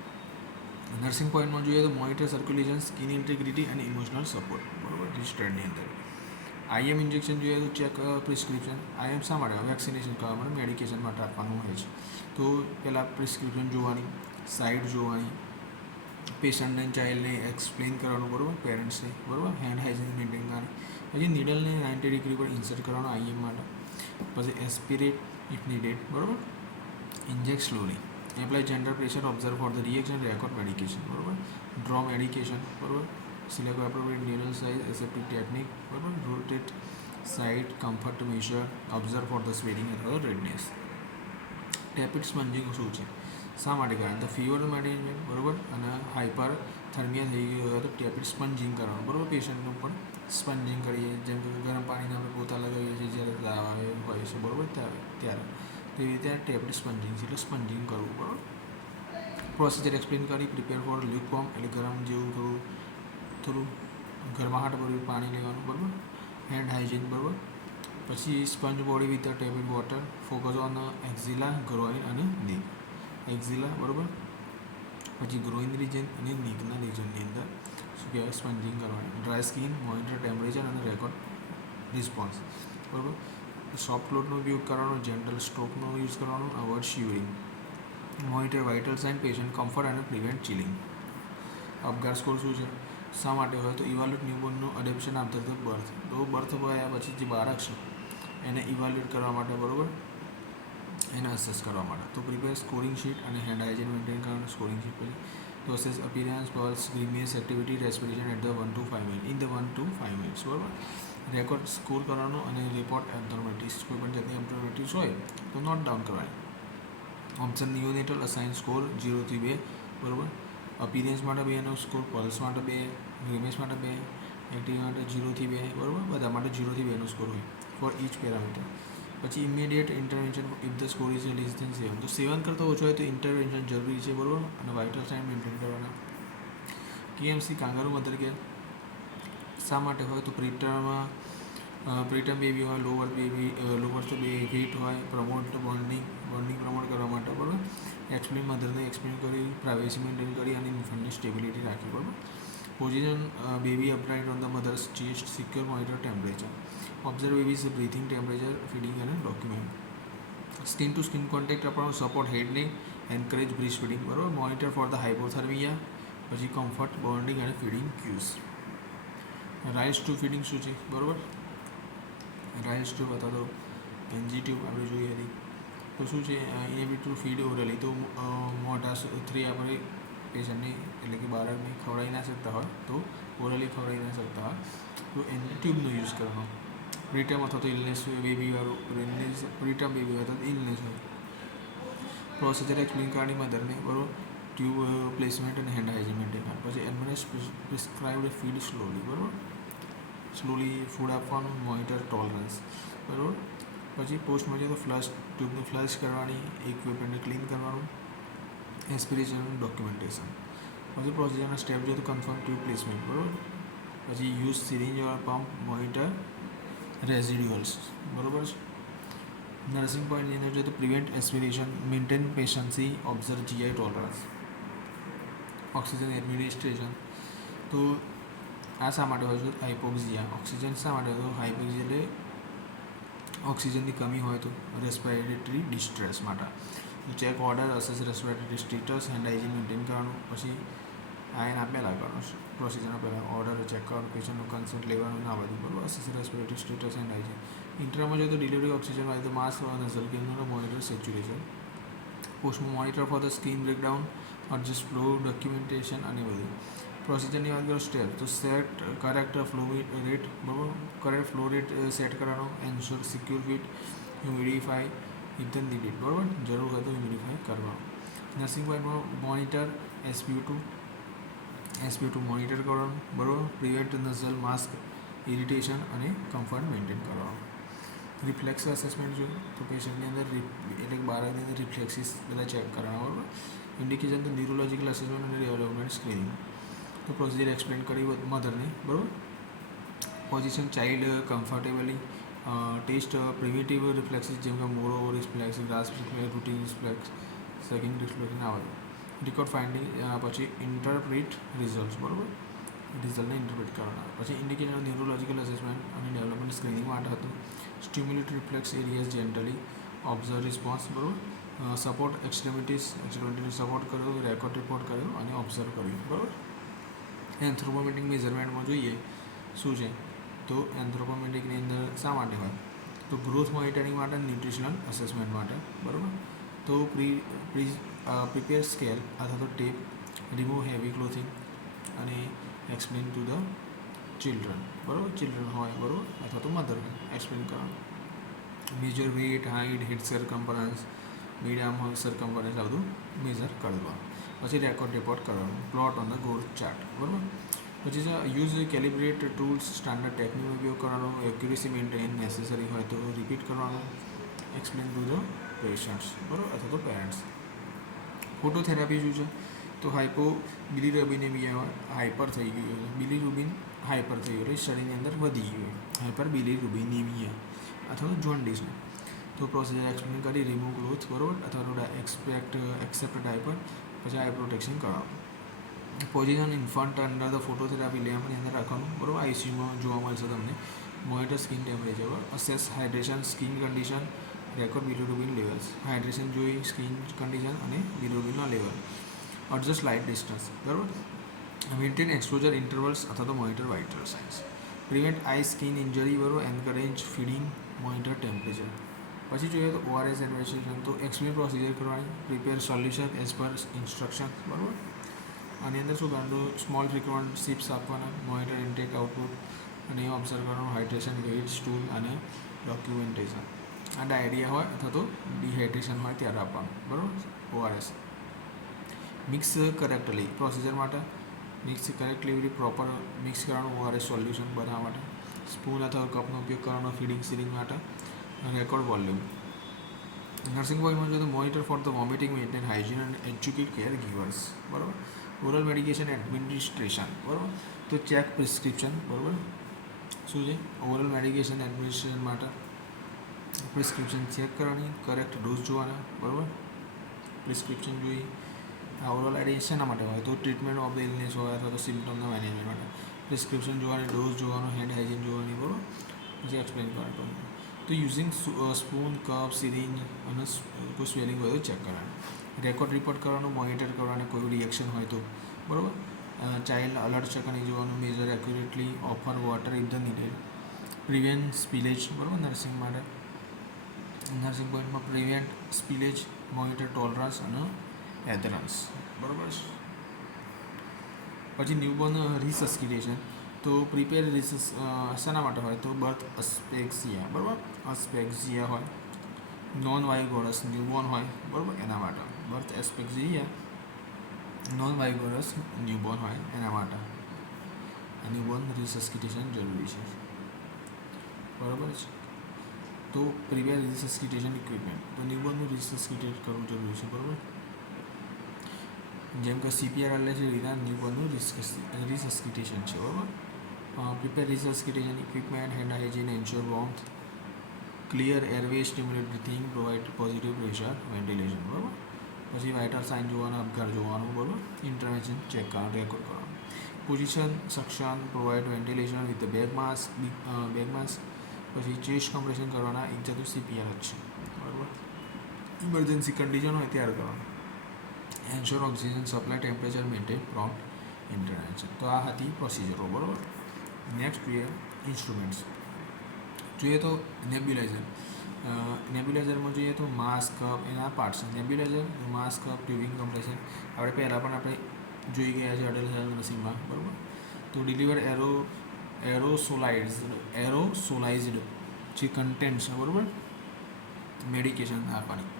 Nursing પોઈન્ટમાં જોઈએ તો મોનિટર સર્ક્યુલેશન, સ્કિન ઇન્ટિગ્રિટી અને ઇમોશનલ સપોર્ટ, બરાબર, રિસ્ટ્રેન્ટની અંદર. IM ઇન્જેક્શન જોઈએ તો ચેક પ્રિસ્ક્રિપ્શન. IM શા માટે, વેક્સિનેશન કરવા માટે, મેડિકેશન માટે આપવાનું હોય છે. તો પહેલાં પ્રિસ્ક્રિપ્શન જોવાની, સાઇટ જોવાની, પેશન્ટને ચાઇલ્ડને એક્સપ્લેન કરવાનું, બરાબર, પેરેન્ટ્સને, બરાબર, હેન્ડ હાઇજીન મેન્ટેન કરવાની. પછી નીડલને 90 ડિગ્રી પર ઇન્સર્ટ કરવાનું IM માટે. પછી એસ્પિરેટ ઇફ નીડેડ, બરાબર. Inject slowly. Apply gentle pressure, observe for the reaction, record medication, બરાબર. ડ્રો મેડિકેશન, બરાબર. Select appropriate needle size, aseptic technique, બરાબર. Rotate site, comfort measure, observe for the swelling અથવા redness. ટેપિડ સ્પંજિંગ શું છે, શા માટે કારણ તો ફીવર મેનેજમેન્ટ, બરાબર, અને હાઇપર થર્મિયા થઈ ગયું હોય તો ટેપિડ સ્પંજિંગ કરવાનું, બરાબર. પેશન્ટનું પણ સ્પંજિંગ કરીએ, જેમ કે ગરમ પાણીને આપણે પોતા લગાવીએ છીએ જ્યારે તાવ આવે હોય છે, બરાબર, ત્યારે તેવી રીતે ટેપિડ સ્પંજિંગ છે, એટલે સ્પંજિંગ કરવું, બરાબર. પ્રોસિજર એક્સપ્લેન કરી, પ્રિપેર ફોર લ્યુક વોર્મ, એટલે ગરમ જેવું થોડું ગરમાહટ ભર્યું પાણી લેવાનું, બરાબર. હેન્ડ હાઇજીન, બરાબર. પછી sponge body with tepid water, focus on axilla, groin અને નીક. એક્ઝિલા, બરાબર, પછી ગ્રોઇન રિજન અને નીકના રિજનની અંદર શું કહેવાય સ્પંજિંગ કરવાની. ડ્રાય સ્કિન, મોનિટર ટેમ્પરેચર અને રેકોર્ડ રિસ્પોન્સ, બરાબર. સોફ્ટ ક્લોથનો ઉપયોગ કરવાનો, જેન્ટલ સ્ટ્રોકનો યુઝ કરવાનો, avoid shivering. Monitor vital sign, patient comfort અને પ્રિવેન્ટ ચિલિંગ. અપગાર સ્કોર શું છે, શા માટે હોય તો ઇવાલ્યુએટ ન્યૂબોર્નનું અડેપ્શન આફ્ટર ધ બર્થ. તો બર્થ થયા પછી જે બાળક છે એને ઇવાલ્યુએટ કરવા માટે, બરાબર, એને અસેસ કરવા માટે. તો પ્રિપેર સ્કોરિંગ શીટ અને હેન્ડ હાઇજીન મેન્ટેન કરવાનું. સ્કોરિંગ શીટ પછી તો assess appearance, pulse, grimace, activity, respiration at the 1 to 5 minute, in the 1 to 5 minutes, બરાબર. રેકોર્ડ સ્કોર કરવાનો અને રિપોર્ટ એબ્નોર્માલિટીઝ, કોઈ પણ જાતની એબ્નોર્માલિટીઝ હોય તો નોટ ડાઉન કરવાની. ઓપ્શન નિયોનેટલ અસાઇન સ્કોર 0 થી 2, બરાબર. અપિયરન્સ માટે 2નો સ્કોર, પલ્સ માટે 2, ગ્રીમિયસ માટે 2, એક્ટિવિટી માટે 0 થી 2, બરાબર, બધા માટે 0 થી 2નો સ્કોર હોય ફોર ઇચ પેરામીટર. પછી immediate intervention if the score is less than 7. તો 7 કરતાં ઓછો હોય તો ઇન્ટરવેન્શન જરૂરી છે, બરાબર, અને વાઇટલ સાઇન મેન્ટેન કરવાના. KMC કાંગારૂ મધર કેર શા માટે હોય તો પ્રીટર્મ બેબી હોય, લોવર તો બે હીટ હોય, પ્રમોટ બોન્ડિંગ પ્રમોટ કરવા માટે, બરાબર. એક્સપ્લેન મધરને એક્સપ્લેન કરી, પ્રાઇવેસી મેન્ટેન કરી અને ઇન્ફન્ટની સ્ટેબિલિટી રાખી, બરાબર. Position baby upright on the mother's chest, secure, monitor temperature, observe baby's breathing, temperature, feeding અને document. Skin to skin contact આપવાનું, support head neck, encourage breast feeding, બરાબર. મોનિટર ફોર ધ હાઇપોથર્મિયા, પછી comfort, bonding અને feeding cues. Ryle's tube feeding શું છે, બરાબર. Rice two અથવા તો NG ટ્યુબ આપણે જોઈએ હતી તો શું છે, ઇનેબિલિટી ટુ ફીડ ઓરલી. તો મોટા થ્રી આપણે પેશન્ટને એટલે કે બાળકને ખવડાવી ના શકતા હોય તો ઓરલી ખવડાવી ના શકતા હોય તો NG ટ્યુબનો યુઝ કરવાનો. પ્રીટર્મ અથવા તો ઇલનેસ બેબીવાળું પ્રીટર્મ બેબી હોય તો ઇલનેસ હોય. પ્રોસિજર એક્સપ્લેન કરવાની મધરને, બરાબર. ટ્યુબ પ્લેસમેન્ટ અને હેન્ડ હાઇજીન મેન્ટેન. પછી એડમિનિસ્ટ્રેશન પ્રિસ્ક્રાઇબ્ડ ફીડ સ્લોલી, બરાબર, સ્લોલી ફૂડ આપવાનું, મોનિટર ટોલરન્સ, બરાબર. પછી પોસ્ટમાં જઈએ તો ફ્લશ, ટ્યુબને ફ્લશ કરવાની, ઇક્વિપમેન્ટને ક્લીન કરવાનું, એસ્પિરેશન, ડોક્યુમેન્ટેશન. પછી પ્રોસિજરના સ્ટેપ જોઈએ તો કન્ફર્મ ટ્યુબ પ્લેસમેન્ટ, બરાબર. પછી use syringe or pump, monitor residuals, બરાબર છે. નર્સિંગ પોઈન્ટની અંદર જોઈએ તો prevent aspiration, maintain patency, observe GI tolerance. Oxygen administration તો આ શા માટે હોય છે, હાઇપોક્સિયા. ઓક્સિજન શા માટે હોય તો હાઇપોક્સિયા એટલે ઓક્સિજનની કમી હોય તો રેસ્પિરેટરી ડિસ્ટ્રેસ માટે. Check order, assess respiratory status, hand hygiene maintain કરવાનું. પછી આ એના પહેલાં કરવાનું પ્રોસિજરના પહેલાં ઓર્ડર ચેક કરવાનું, પેશન્ટનું કન્સન્ટ લેવાનું ના બધું બરાબર. Assess respiratory status, hand hygiene. ઇન્ટરમાં જોઈએ તો ડિલિવરી ઓક્સિજન હોય તો માસ્ક નઝલ ગેમનો મોનિટર સેચ્યુરેશન. પોસ્ટમાં monitor for the skin breakdown, adjust flow documentation અને બધું. પ્રોસિજરની વાત કરો સ્ટેપ તો સેટ કરેક્ટ ફ્લો રેટ બરાબર, કરેક્ટ ફ્લો રેટ સેટ કરવાનો, એન્શ્યોર સિક્યોર ફિટ, હ્યુમિડિફાઈ ઇધન નીડેડ બરાબર, જરૂર હોય તો હ્યુમિડિફાઈ કરવાનો. નર્સિંગ પોઈન્ટમાં મોનિટર SpO2 મોનિટર કરવાનું બરાબર, પ્રિવેન્ટ નઝલ માસ્ક ઇરિટેશન અને કમ્ફર્ટ મેન્ટેન કરવાનું. રિફ્લેક્સ અસેસમેન્ટ જોઈએ તો પેશન્ટની અંદર એટલે બાળકની અંદર રિફ્લેક્સિસ બધા ચેક કરવાના બરાબર. ઇન્ડિકેશન તો ન્યુરોલોજીકલ અસેસમેન્ટ અને ડેવલપમેન્ટ સ્ક્રીનિંગ. તો પ્રોસિજર એક્સપ્લેન કરી મધરની બરાબર. Position child comfortably, test primitive reflexes જેમ કે Moro reflex, grasp reflex, rooting reflex, sucking reflex ના આવે. રિકોર્ડ ફાઇન્ડિંગ, પછી ઇન્ટરપ્રિટ રિઝલ્ટ બરાબર, રિઝલ્ટને ઇન્ટરપ્રિટ કરવાના. પછી ઇન્ડિકેશન ન્યુરોલોજીકલ અસેસમેન્ટ અને ડેવલપમેન્ટ સ્ક્રીનિંગ માટે હતું. Stimulate reflex areas gently, observe response બરાબર. સપોર્ટ એક્સટ્રીમિટીઝ સપોર્ટ કર્યો, રેકોર્ડ રિપોર્ટ કર્યો અને ઓબ્ઝર્વ કર્યું બરાબર. એન્થ્રોપોમેટ્રિક મેઝરમેન્ટમાં જોઈએ શું છે તો એન્થ્રોપોમેટ્રિકની અંદર શા માટે હોય તો ગ્રોથ મોનિટરિંગ માટે, ન્યુટ્રિશનલ અસેસમેન્ટ માટે બરાબર. તો પ્રિપેર સ્કેલ અથવા તો ટેપ, રિમૂવ હેવી ક્લોથિંગ અને એક્સપ્લેન ટુ ધ ચિલ્ડ્રન બરાબર, ચિલ્ડ્રન હોય બરાબર અથવા તો મધર હોય એક્સપ્લેન કરવાનું. મેજર વેટ, હાઇટ, હેડ સરકમ્ફરન્સ, મીડિયમ સરકમ્ફરન્સ આ બધું મેજર કરવાનું. પછી રેકોર્ડ રિપોર્ટ કરવાનું, plot on the growth chart બરાબર. પછી યુઝ કેલિબ્રેટ ટૂલ્સ, સ્ટાન્ડર્ડ ટેકનિકનો ઉપયોગ કરવાનો, એક્યુરેસી મેન્ટેન, નેસેસરી હોય તો રિપીટ કરવાનું. એક્સપ્લેન ટુ ધ પેશન્ટ્સ બરાબર અથવા તો પેરેન્ટ્સ. ફોટોથેરાપી શું છે તો બિલિરુબિનેમિયા હોય, હાઇપર થઈ ગયું હોય, બિલિરુબિન હાઇપર થઈ ગયું હોય, શરીરની અંદર વધી ગયું હોય, હાઇપર બિલિરુબિનેમિયા અથવા તો જોન્ડિસ. તો પ્રોસિજર એક્સપ્લેન કરી, રિમૂવ ગ્રોથ બરાબર અથવા તો એક્સેપ્ટ ડાયપર, પછી આઈ પ્રોટેક્શન કરવાનું. Position infant under the phototherapy લેમ્પની અંદર રાખવાનું બરાબર. આઈસીયુમાં જોવા મળશે તમને. Monitor skin temperature, assess hydration, skin condition, record bilirubin levels. Hydration જોઈ, સ્કિન કન્ડિશન અને બિલિરુબિનના લેવલ. એડજસ્ટ લાઇટ ડિસ્ટન્સ બરાબર. મેન્ટેન એક્સપોઝર ઇન્ટરવલ્સ અથવા તો monitor vital signs. Prevent eye skin injury બરાબર, એન્કરેજ ફીડિંગ, મોનિટર ટેમ્પરેચર. પછી જોઈએ તો ORS એડમિનિસ્ટ્રેશન તો એક્સપ્લેન પ્રોસિજર કરવાની, prepare solution as per instruction બરાબર. આની અંદર શું કરવાનું સ્મોલ ફ્રીક્વન્ટ સિપ્સ આપવાના, મોનિટર ઇન્ટેક આઉટપુટ અને ઓબ્ઝર્વ કરવાનું, હાઇડ્રેશન વેઇટ સ્ટૂલ અને ડોક્યુમેન્ટેશન. આ ડાયરિયા હોય અથવા તો ડિહાઇડ્રેશન હોય ત્યારે આપવાનું બરાબર. ORS મિક્સ કરેક્ટલી પ્રોસિજર માટે, મિક્સ કરેક્ટલી પ્રોપર મિક્સ કરવાનું ORS સોલ્યુશન બનાવવા માટે. સ્પૂન અથવા કપનો ઉપયોગ કરવાનો ફીડિંગ સીડિંગ માટે. Record volume. નર્સિંગ પોઈન્ટમાં જોઈએ તો monitor for the vomiting, maintain hygiene and educate care givers બરાબર. ઓરલ મેડિકેશન એડમિનિસ્ટ્રેશન બરાબર. તો ચેક પ્રિસ્ક્રિપ્શન બરાબર. શું છે ઓરલ મેડિકેશન એડમિનિસ્ટ્રેશન માટે પ્રિસ્ક્રિપ્શન ચેક કરવાની, કરેક્ટ ડોઝ જોવાના બરાબર. પ્રિસ્ક્રિપ્શન જોઈ. આ ઓરલ આઈડી શેના માટે હોય તો ટ્રીટમેન્ટ ઓફ ધ ઇલનેસ હોય અથવા તો સિમ્ટમના મેનેજમેન્ટ માટે. પ્રિસ્ક્રિપ્શન જોવાની, ડોઝ જોવાનો, હેન્ડ હાઇજીન જોવાની બરાબર. પછી એક્સપ્લેન કરવાનું. તો યુઝિંગ સ્પૂન, કપ, સિરિંજ અને કોઈ સ્વેલિંગ હોય તો ચેક કરવાનું. રેકોર્ડ રિપોર્ટ કરવાનું, મોનિટર કરવાનું, કોઈ રિએક્શન હોય તો બરાબર. ચાઇલ્ડ અલર્ટ ચેકની જોવાનું, measure accurately, offer water in the needed. Prevent spillage બરાબર. નર્સિંગ માટે નર્સિંગ પોઈન્ટમાં પ્રિવેન્ટ સ્પિલેજ, મોનિટર ટોલરન્સ અને એધરન્સ બરાબર. પછી ન્યૂબોર્ન રિસસ્કિટેશન તો પ્રિપેર શાના માટે હોય તો બર્થ અસ્પેક્સિયા બરાબર. અસ્પેક્સિયા હોય, નોન વાયુગોરસ ન્યૂબોર્ન હોય બરાબર એના માટે. બર્થ એસ્પેક્સિયા નોન વાયુગોરસ ન્યૂબોર્ન હોય એના માટે ન્યૂબોર્ન રિસસ્કિટેશન જરૂરી છે બરાબર છે. તો પ્રિપેર રિસસ્કિટેશન ઇક્વિપમેન્ટ તો ન્યૂબોર્નનું રિસસ્કિટેટ કરવું જરૂરી છે બરાબર. જેમ કે CPR એટલે છે રીના ન્યૂબોર્નનું રિસસ્કિટેશન છે બરાબર. Prepare resuscitation equipment, hand hygiene, ensure warmth, clear airway, stimulate breathing, provide positive pressure, ventilation બરાબર. પછી વાઇટલ સાઇન જોવાના, અપઘાત જોવાનું બરાબર. ઇન્ટરવેન્શન ચેક કરવાનું, રેકોર્ડ કરવાનું. Position, suction, provide ventilation with bag mask. પછી ચેસ્ટ કમ્પ્રેશન કરવાના, એક જાતનું CPR જ છે બરાબર. ઇમરજન્સી કન્ડિશન હોય ત્યારે કરવાનું. Ensure oxygen supply temperature maintain prompt intervention. તો આ હતી પ્રોસિજરો, બરાબર. નેક્સ્ટ જોઈએ ઇન્સ્ટ્રુમેન્ટ્સ. જોઈએ તો નેબ્યુલાઇઝર. નેબ્યુલાઇઝરમાં જોઈએ તો માસ, કપ એના પાર્ટ્સ. નેબ્યુલાઇઝર, માસ, કપ, ટ્યુબિંગ, કમ્પ્રેસર આપણે પહેલાં પણ આપણે જોઈ ગયા છે અડલ હેલ્થ નર્સિંગમાં, બરાબર. તો ડિલિવર એરોસોલાઇઝડ જે કન્ટેન્ટ છે, બરાબર, મેડિકેશન આપવાની.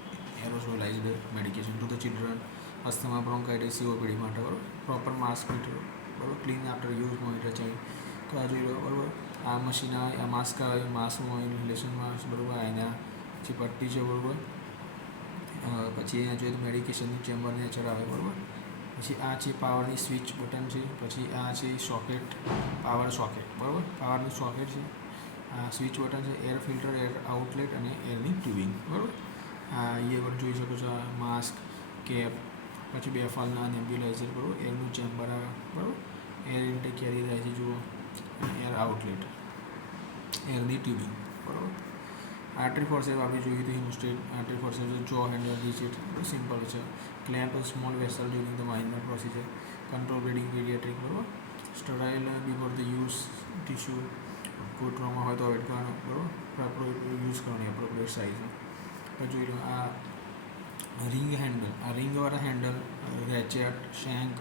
Aerosolized medication to the children, asthma, bronchitis, COPD માટે, બરાબર. પ્રોપર માસ્ક ફિટર, બરાબર. Clean after use, monitor change. તો આ જોઈ લો, બરાબર. આ મશીન આવે, આ માસ્ક આવે, માસ્કમાં ઇન્હેલેશન માસ્ક, બરાબર. એના જે પટ્ટી છે, બરાબર. પછી અહીંયા જોઈએ તો મેડિકેશનની ચેમ્બર નેચર આવે, બરાબર. પછી આ છે પાવરની સ્વિચ બટન છે. પછી આ છે સોકેટ, પાવર સોકેટ, બરાબર. પાવરનું સોકેટ છે. આ સ્વિચ બટન છે. એર ફિલ્ટર, એર આઉટલેટ અને એરની ટ્યુબિંગ, બરાબર. અહીંયા પણ જોઈ શકો છો માસ્ક, કેપ. પછી બે ફાલના નેબ્યુલાઇઝર, બરાબર. એરનું ચેમ્બર આવે, બરાબર. એર ઇન્ટેક કેરી થાય છે, જુઓ. એર આઉટલેટ, એરની ટ્યુબિંગ, બરાબર. આર્ટરી ફોર્સેપ આપણે જોઈએ તો હિમોસ્ટેટ. આર્ટરી ફોર્સેપ જો હેન્ડલ રિચિટ, સિમ્પલ છે. Clamp small vessel during the minor procedure. Control bleeding paediatric, બરાબર. Sterile before the use tissue. કોઈ ટ્રોમા હોય તો અવોઇડ કરવાનો, બરાબર. યુઝ કરવાની એપ્રોપ્રિએટ સાઇઝ. તો જોઈ લો આ રિંગ હેન્ડલ. આ રિંગવાળા હેન્ડલ, રેચેટ, શેન્ક,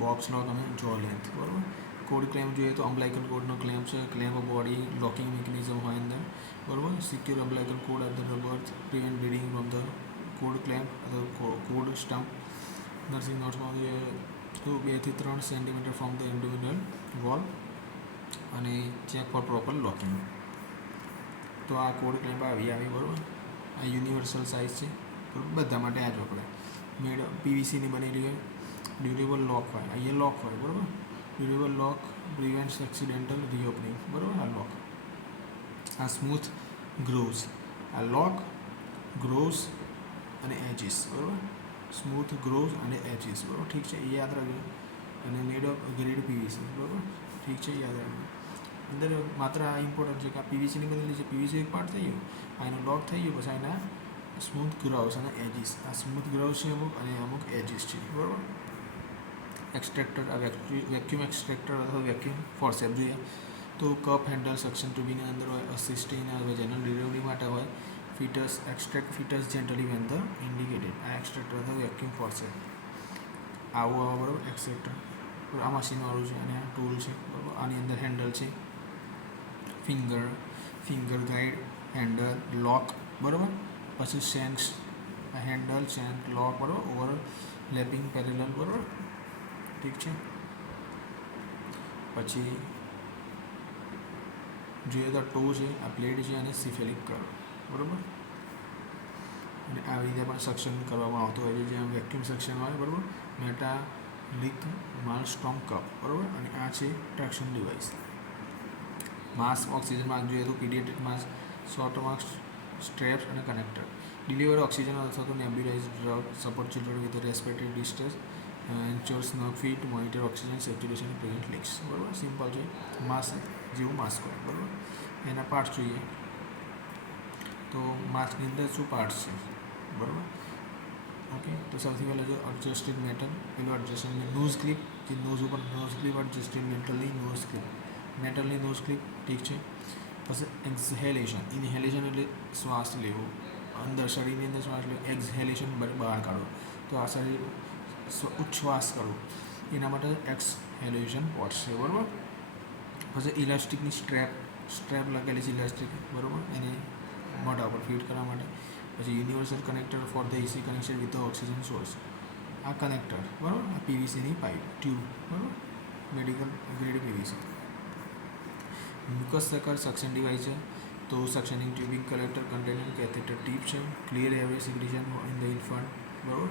બોક્સ લોક અને જો લેન્થ, બરાબર. કોડ ક્લેમ્પ જોઈએ તો અમ્બલાઇકલ કોડનો ક્લેમ્પ છે. ક્લેમ્પ બોડી લોકિંગ મિકેનિઝમ હોય અંદર, બરાબર. Secure umbilical cord at the rubber prevent bleeding from the cord clamp અથવા કોડ સ્ટમ્પ. નર્સિંગ નોટ્સમાં તો 2 થી 3 centimetre from the abdominal wall અને ચેક ફોર પ્રોપર લોકિંગ. તો આ કોડ ક્લેમ્પ આવી, બરાબર. આ યુનિવર્સલ સાઇઝ છે, બરાબર. બધા માટે આ જ વપરાય. મેડ પીવીસીની બનેલી હોય. ડ્યુરેબલ લોક હોય, અહીંયા લોક હોય, બરાબર. ડ્યુરેબલ લોક પ્રિવેન્ટ્સ એક્સિડેન્ટલ રીઓપનિંગ, બરાબર. આ લોક. આ સ્મૂથ ગ્રોવ્સ. આ લોક, ગ્રોવ્સ અને એજીસ, બરાબર. સ્મૂથ ગ્રોવ્સ અને એજીસ, બરાબર. ઠીક છે, એ યાદ રાખજો. અને મેડ ઓફ ગ્રેડ પીવીસી, બરાબર. ઠીક છે, યાદ રાખજો. અંદર માત્ર આ ઇમ્પોર્ટન્ટ છે કે આ પીવીસીની બનેલી છે. પીવીસી એક પાર્ટ થઈ ગયું, આ એનો લોક થઈ ગયો. પછી એના સ્મૂથ ગ્રોવ્સ અને એજીસ. આ સ્મૂથ ગ્રોવ્સ છે અમુક અને અમુક એજીસ છે, બરાબર. એક્સટ્રેક્ટર, આ વેક્યુમ એક્સટ્રેક્ટર અથવા વેક્યુમ ફોર્સેપ જોઈએ તો કપ હેન્ડલ સક્શન ટ્યુબિંગની અંદર હોય. અસિસ્ટિંગ વેજેનલ ડિલિવરી માટે હોય. Foetus extract foetus gently when the indicated. આ એક્સટ્રેક્ટર અથવા વેક્યુમ ફોર્સેપ આવું આવે, બરાબર. એક્સટ્રેક્ટર, આ મશીનવાળું છે અને આ ટૂલ છે, બરાબર. આની અંદર હેન્ડલ છે. ફિંગર ગાઈડ, હેન્ડલ, લોક, બરાબર. પછી શેન્ક્સ, હેન્ડલ, શેન્ક, લોક, બરાબર. ઓવર લેપિંગ પેરેલલ, બરાબર. ઠીક છે. પછી જોઈએ તો ટો છે, આ પ્લેટ છે અને સિફેલિક કર્વ, બરાબર. અને આવી રીતે પણ સક્શન કરવામાં આવતું હોય છે, જ્યાં વેક્યુમ સક્શન હોય, બરાબર. મેટાલિક માલસ્ટોમ કપ, બરાબર. અને આ છે traction device. Mask, oxygen mask જોઈએ તો paediatric mask, short mask, straps અને કનેક્ટર. ડિલિવર ઓક્સિજન અથવા તો nebulise drug, support children with respiratory distress, ensures ન fit, monitor oxygen saturation, prevent leaks, બરાબર. સિમ્પલ છે, માસ્ક જેવું માસ્ક હોય, બરાબર. એના પાર્ટ્સ જોઈએ તો માસ્કની અંદર શું પાર્ટ્સ છે, બરાબર. ઓકે, તો સૌથી પહેલાં જો એડજસ્ટેડ મેટલ, પેલું એડજસ્ટેડ નોઝ ક્લિપ, જે નોઝ ઉપર નોઝ ક્લિપ, એડજસ્ટેડ મેટલની નોઝ ક્લિપ, મેટલની નોઝ ક્લિપ, ઠીક છે. પછી એક્ઝહેલેશન. ઇન્હેલેશન એટલે શ્વાસ લેવો, અંદર શરીરની અંદર શ્વાસ લેવો. એક્ઝહેલેશન બહાર કાઢવો. તો આ શરીર ઉચ્છ્વાસ કરવો, એના માટે એક્સહેલેશન પોટ્સ છે, બરાબર. પછી ઇલાસ્ટિકની સ્ટ્રેપ લગેલી છે, ઇલાસ્ટિક, બરાબર. એને મોઢા ઉપર ફિટ કરવા માટે. પછી universal connector for the AC connection with the oxygen source. આ કનેક્ટર, બરાબર. આ પીવીસીની પાઇપ, ટ્યુબ, બરાબર. Medical grade PVC. Mucus sucker suction device છે. તો suctioning tubing collector container catheter tip છે. Clear airway secretion in the infant, બરાબર.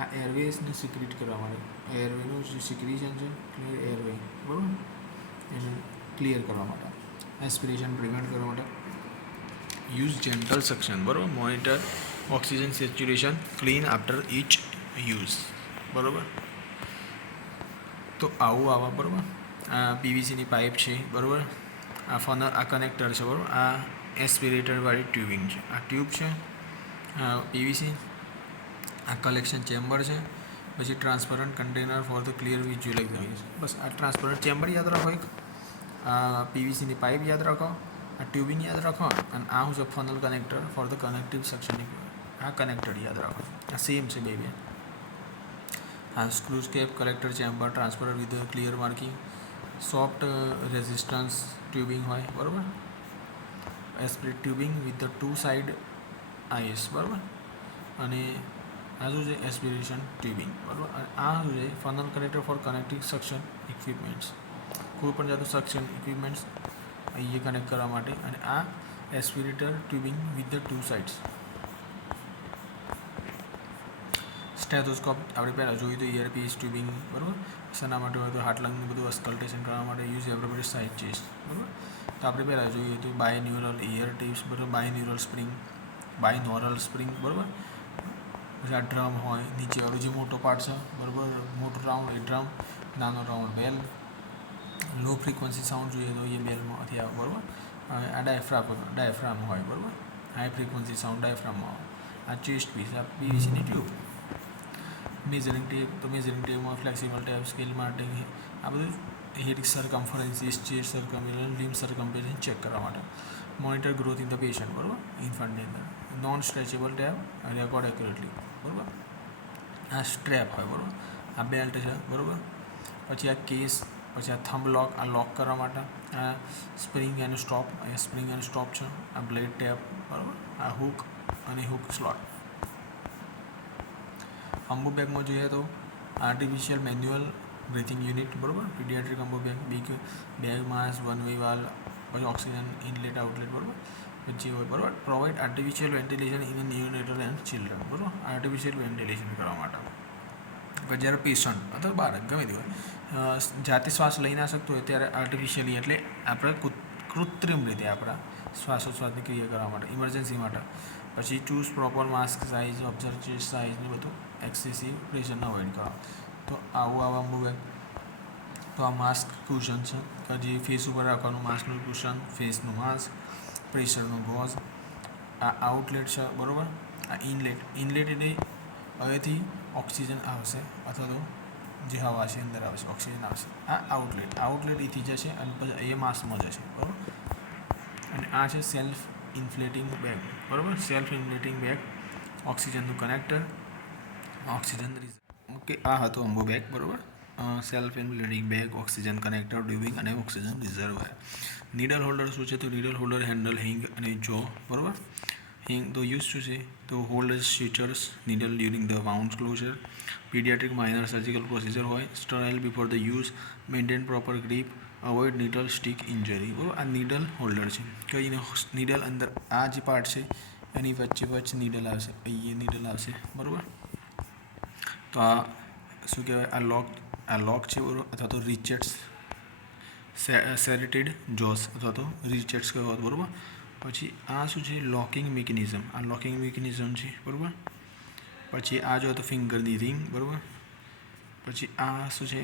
આ એરવેસને સિક્રેટ કરવા માટે, એરવેનું જે સિક્રેશન છે, ક્લિયર એરવે, બરાબર. એને ક્લિયર કરવા માટે. એસ્પિરેશન પ્રિવેન્ટ કરવા માટે. યુઝ જેન્ટલ સક્શન, બરાબર. Monitor oxygen saturation, clean after each use, બરાબર. તો આવું આવા, બરાબર. આ પીવીસીની પાઇપ છે, બરાબર. આ ફનલ, આ કનેક્ટર છે, બરાબર. આ એસ્પિરેટરવાળી ટ્યુબિંગ છે, આ ટ્યુબ છે. પીવીસી, આ કલેક્શન ચેમ્બર છે. પછી transparent container for the clear visualisation. બસ આ ટ્રાન્સપરન્ટ ચેમ્બર યાદ રાખો, એક આ પીવીસીની પાઇપ યાદ રાખો, આ ટ્યુબિંગ યાદ રાખો, અને આ હું છે funnel connector for the connective section. આ કનેક્ટર યાદ રાખો, આ સેમ છે બે. આ screw cap, collector chamber, transparent with clear marking, soft resistance tubing હોય, બરાબર. Aspirate tubing with the 2 side eyes, બરાબર. અને આ શું છે એસ્પિરેશન ટ્યુબિંગ, બરાબર. અને આ શું છે funnel connector for connecting suction equipments, કોઈ પણ જાતનું સક્શન ઇક્વિપમેન્ટ્સ અહીંયા કનેક્ટ કરવા માટે. અને આ એસ્પિરેટર ટ્યુબિંગ વિથ ધ 2 સાઇડ્સ. સ્ટેથોસ્કોપ આપણે પહેલાં જોયું તો ઇયરપીસ ટ્યુબિંગ, બરાબર. શેના માટે હોય તો હાર્ટ લંગનું બધું સ્કલ્ટેશન કરવા માટે યુઝ એવરીબડી સાઇડ ચેસ્ટ, બરાબર. તો આપણે પહેલાં જોઈએ તો બાયન્યુરલ ઇયર ટિપ્સ, બરાબર. બાયન્યુરલ સ્પ્રિંગ, બાયનોરલ સ્પ્રિંગ, બરાબર. પછી આ ડ્રમ હોય નીચેવાળું જે મોટો પાર્ટ છે, બરાબર, મોટો રાઉન્ડ એ ડ્રમ, નાનો રાઉન્ડ બેલ. લો ફ્રીક્વન્સી સાઉન્ડ જોઈએ તો એ બેલમાંથી આવે, બરાબર. આ ડાયફ્રામ હોય, બરાબર. હાઈ ફ્રીક્વન્સી સાઉન્ડ ડાયફ્રામમાં આવે. આ ચેસ્ટ પીસ, આ પીવીસીની ટ્યુબ. મેઝરિંગ ટેપ, તો મેઝરિંગ ટેપમાં ફ્લેક્સિબલ ટેપ, સ્કેલ માટે આ બધું હેડ સરકમ્ફરન્સીસ, ચેસ્ટ સરકમ્ફરન્સ, લિમ્બ સરકમ્ફરન્સ ચેક કરવા માટે. Monitor growth in the patient, બરાબર, ઇન્ફન્ટની અંદર. Non stretchable tape, record accurately, બરાબર. આ સ્ટ્રેપ હોય, બરાબર. આ બેલ્ટ છે, બરાબર. પછી આ કેસ, પછી આ થંબ લોક, આ લોક કરવા માટે. આ spring and stop, A spring and stop છે. આ બ્લેડ ટેપ, બરાબર. આ હુક અને હુક સ્લોટ. અંબુ બેગમાં જોઈએ તો આર્ટિફિશિયલ મેન્યુઅલ બ્રીથિંગ યુનિટ, બરાબર. Paediatric Ambu bag, big bag mask, one way valve, પછી ઓક્સિજન ઇનલેટ આઉટલેટ, બરાબર. પછી હોય, બરાબર. Provide artificial ventilation in neonatal and children, બરાબર. આર્ટિફિશિયલ વેન્ટિલેશન કરવા માટે. પછી જ્યારે પેશન્ટ અથવા બાળક ગમે તે હોય જાતે શ્વાસ લઈ ના શકતું હોય ત્યારે આર્ટિફિશિયલી એટલે આપણે કૃત્રિમ રીતે આપણા શ્વાસોચ્છ્વાસની ક્રિયા કરવા માટે, ઇમરજન્સી માટે. પછી choose proper mask size, observe chest સાઇઝને બધું એક્સેસિવ પ્રેશરને અવોઇડ કરવા. તો આવું અંબુ બેગ. તો આ માસ્ક કુશન છે કે જે ફેસ ઉપર રાખવાનું માસ્કનું કુશન, ફેસનું માસ્ક, પ્રેશરનું ગોઝ. આ આઉટલેટ છે, બરાબર. આ ઇનલેટ, ઇનલેટ એટલે હવેથી ઓક્સિજન આવશે અથવા તો જે હવા છે અંદર આવશે, ઓક્સિજન આવશે. આ આઉટલેટ, આઉટલેટ એથી જશે અને પછી એ માસ્કમાં જશે, બરાબર. અને આ છે સેલ્ફ ઇન્ફ્લેટિંગ બેગ, બરાબર. સેલ્ફ ઇન્ફ્લેટિંગ બેગ, ઓક્સિજનનું કનેક્ટર, ઓક્સિજન રિઝર્વ. ઓકે, આ હતો અંબુ બેગ, બરાબર. Self inflating bag, oxygen connector, tubing અને ઓક્સિજન રિઝર્વર. નીડલ હોલ્ડર શું છે તો નીડલ હોલ્ડર હેન્ડલ, હિંગ અને જો, બરાબર. હિંગ તો યુઝ શું છે તો hold sutures needle during the wound closure. Paediatric minor surgical procedure હોય. Sterile before the use, maintain proper grip, avoid needle stick injury, બરાબર. આ નીડલ હોલ્ડર છે. કઈ નીડલ અંદર આ જે પાર્ટ છે એની વચ્ચે નીડલ આવશે, અહીંયા નીડલ આવશે, બરાબર. તો આ શું કહેવાય, આ લોક છે, બરાબર, અથવા તો રિચેટ્સ સેરેટેડ જોસ અથવા તો રિચેટ્સ કહેવાય, બરાબર. પછી આ શું છે લોકિંગ મિકેનિઝમ, આ લોકિંગ મિકેનિઝમ છે, બરાબર. પછી આ જો તો ફિંગરની રિંગ, બરાબર. પછી આ શું છે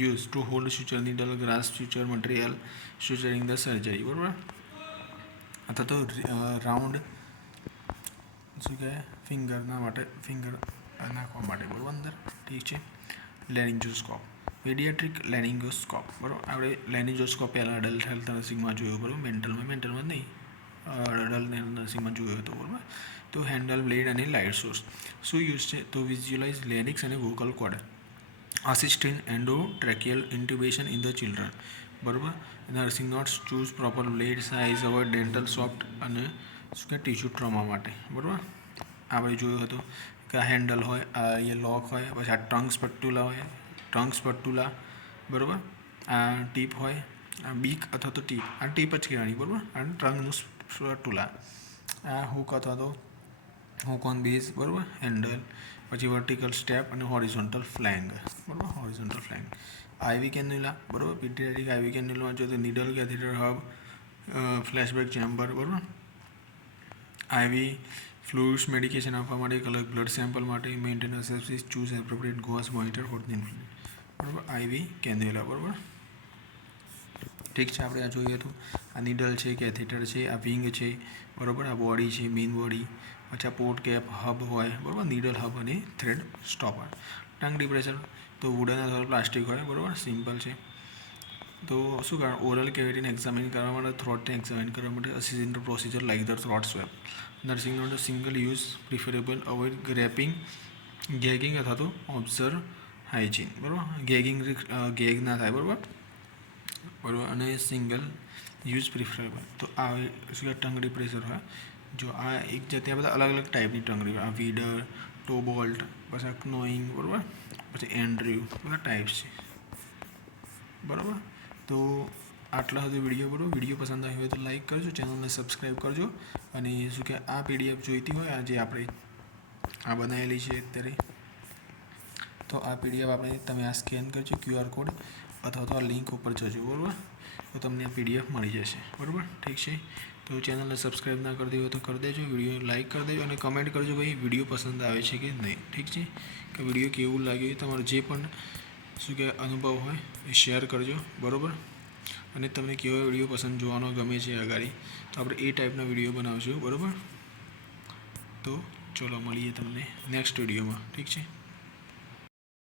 use to hold suture needle, grasp suture material, suturing the surgery, બરાબર. અથવા તો રાઉન્ડ શું કહેવાય ફિંગરના માટે, ફિંગર નાખવા માટે, બરાબર, અંદર. ઠીક છે. લેનિન્જોસ્કોપ, પીડિયાટ્રિક લેનિન્જોસ્કોપ, બરાબર. આપણે લેનિન્જોસ્કોપ પહેલાં અડલ્ટ હેલ્થ નર્સિંગમાં જોયો, બરાબર. મેન્ટલમાં નહીં, અડલ્ટ નર્સિંગમાં જોયો હતો, બરાબર. તો હેન્ડલ, બ્લેડ અને લાઇટ સોર્સ શું યુઝ છે તો વિઝ્યુઅલાઇઝ લેરિક્સ અને vocal cord. Assist in endotracheal intubation in the children, બરાબર. Nursing notes, choose proper blade size, avoid dental soft અને શું કહે ટીશ્યુ ટ્રોમા માટે, બરાબર. આપણે જોયું હતું કે આ હેન્ડલ હોય, આ એ લોક હોય, પછી આ ટંગ સ્પટ્યુલા હોય, ટંગ સ્પટ્યુલા, બરાબર. આ ટીપ હોય, આ બીક અથવા તો ટીપ, આ ટીપ જ કહેવાની, બરાબર. અને ટંગનું સ્પટ્યુલા. આ હુક અથવા તો હુક ઓન બેઝ, બરાબર, હેન્ડલ. પછી વર્ટિકલ સ્ટેપ અને હોરિઝોન્ટલ ફ્લેંગ, બરાબર, હોરિઝોન્ટલ ફ્લેંગ. આઈવી કેન્યુલા, બરાબર. પીડિયાટ્રિક આઈવી કેન્યુલામાં જો તો needle, catheter, hub, flashback chamber, બરાબર. આઈવી ફ્લુઇડ્સ મેડિકેશન આપવા માટે એક અલગ, બ્લડ સેમ્પલ માટે maintenance asepsis, choose appropriate gauge monitor for the influence, બરાબર. આઈવી કેન્યુલા, બરાબર. ઠીક છે. આપણે આ જોઈએ તો આ નીડલ છે, કેથેટર છે, આ વિંગ છે, બરાબર. આ બોડી છે, મેઇન બોડી, પછી આ પોર્ટ કેપ હબ હોય બરાબર, નીડલ હબ અને થ્રેડ સ્ટોપર. ટંગ ડિપ્રેસર તો વુડન અથવા પ્લાસ્ટિક હોય બરાબર, સિમ્પલ છે. તો શું કારણ ઓરલ કેવિટીને એક્ઝામિન કરવા માટે, થ્રોટને એક્ઝામિન કરવા માટે assistant procedure like the throat swab. Nursing note single use preferable, avoid grabbing, gagging અથવા તો ઓબ્ઝર્વ હાઇજીન બરાબર. ગેગ ના થાય બરાબર, અને સિંગલ યુઝ પ્રિફરેબલ. તો આ શું ટંગ ડિપ્રેસર હોય. જો આ એક ત્યાં બધા અલગ અલગ ટાઈપની ટંગ ડિપ્રેસર, આ વીડર, ટોબોલ્ટ, પછી આ ક્નોઈંગ બરાબર, પછી એન્ડ્રીવ, બધા ટાઈપ્સ છે બરાબર. તો આટલા સુધી વિડીયો બરાબર. વિડીયો પસંદ આવ્યો હોય તો લાઈક કરજો, ચેનલને સબસ્ક્રાઈબ કરજો. અને શું કે આ પીડીએફ જોઈતી હોય, આ જે આપણે આ બનાવેલી છે અત્યારે, તો આ પીડીએફ આપણે તમે આ સ્કેન કરજો QR કોડ, અથવા તો આ લિંક ઉપર જજો બરાબર, તો તમને આ પીડીએફ મળી જશે બરાબર. ઠીક છે. તો ચેનલને સબસ્ક્રાઈબ ના કરી હોય તો કરી દેજો, વિડીયો લાઈક કરી દેજો અને કમેન્ટ કરજો ભાઈ વિડીયો પસંદ આવે છે કે નહીં. ઠીક છે, કે વિડીયો કેવું લાગ્યું, તમારો જે પણ શું કે અનુભવ હોય એ શેર કરજો બરાબર. અને તમને કેવો વિડીયો પસંદ જોવાનો ગમે છે અગાડી, તો આપણે એ ટાઈપના વિડીયો બનાવશું બરાબર. તો ચલો મળીએ તમને નેક્સ્ટ વિડીયોમાં. ઠીક છે.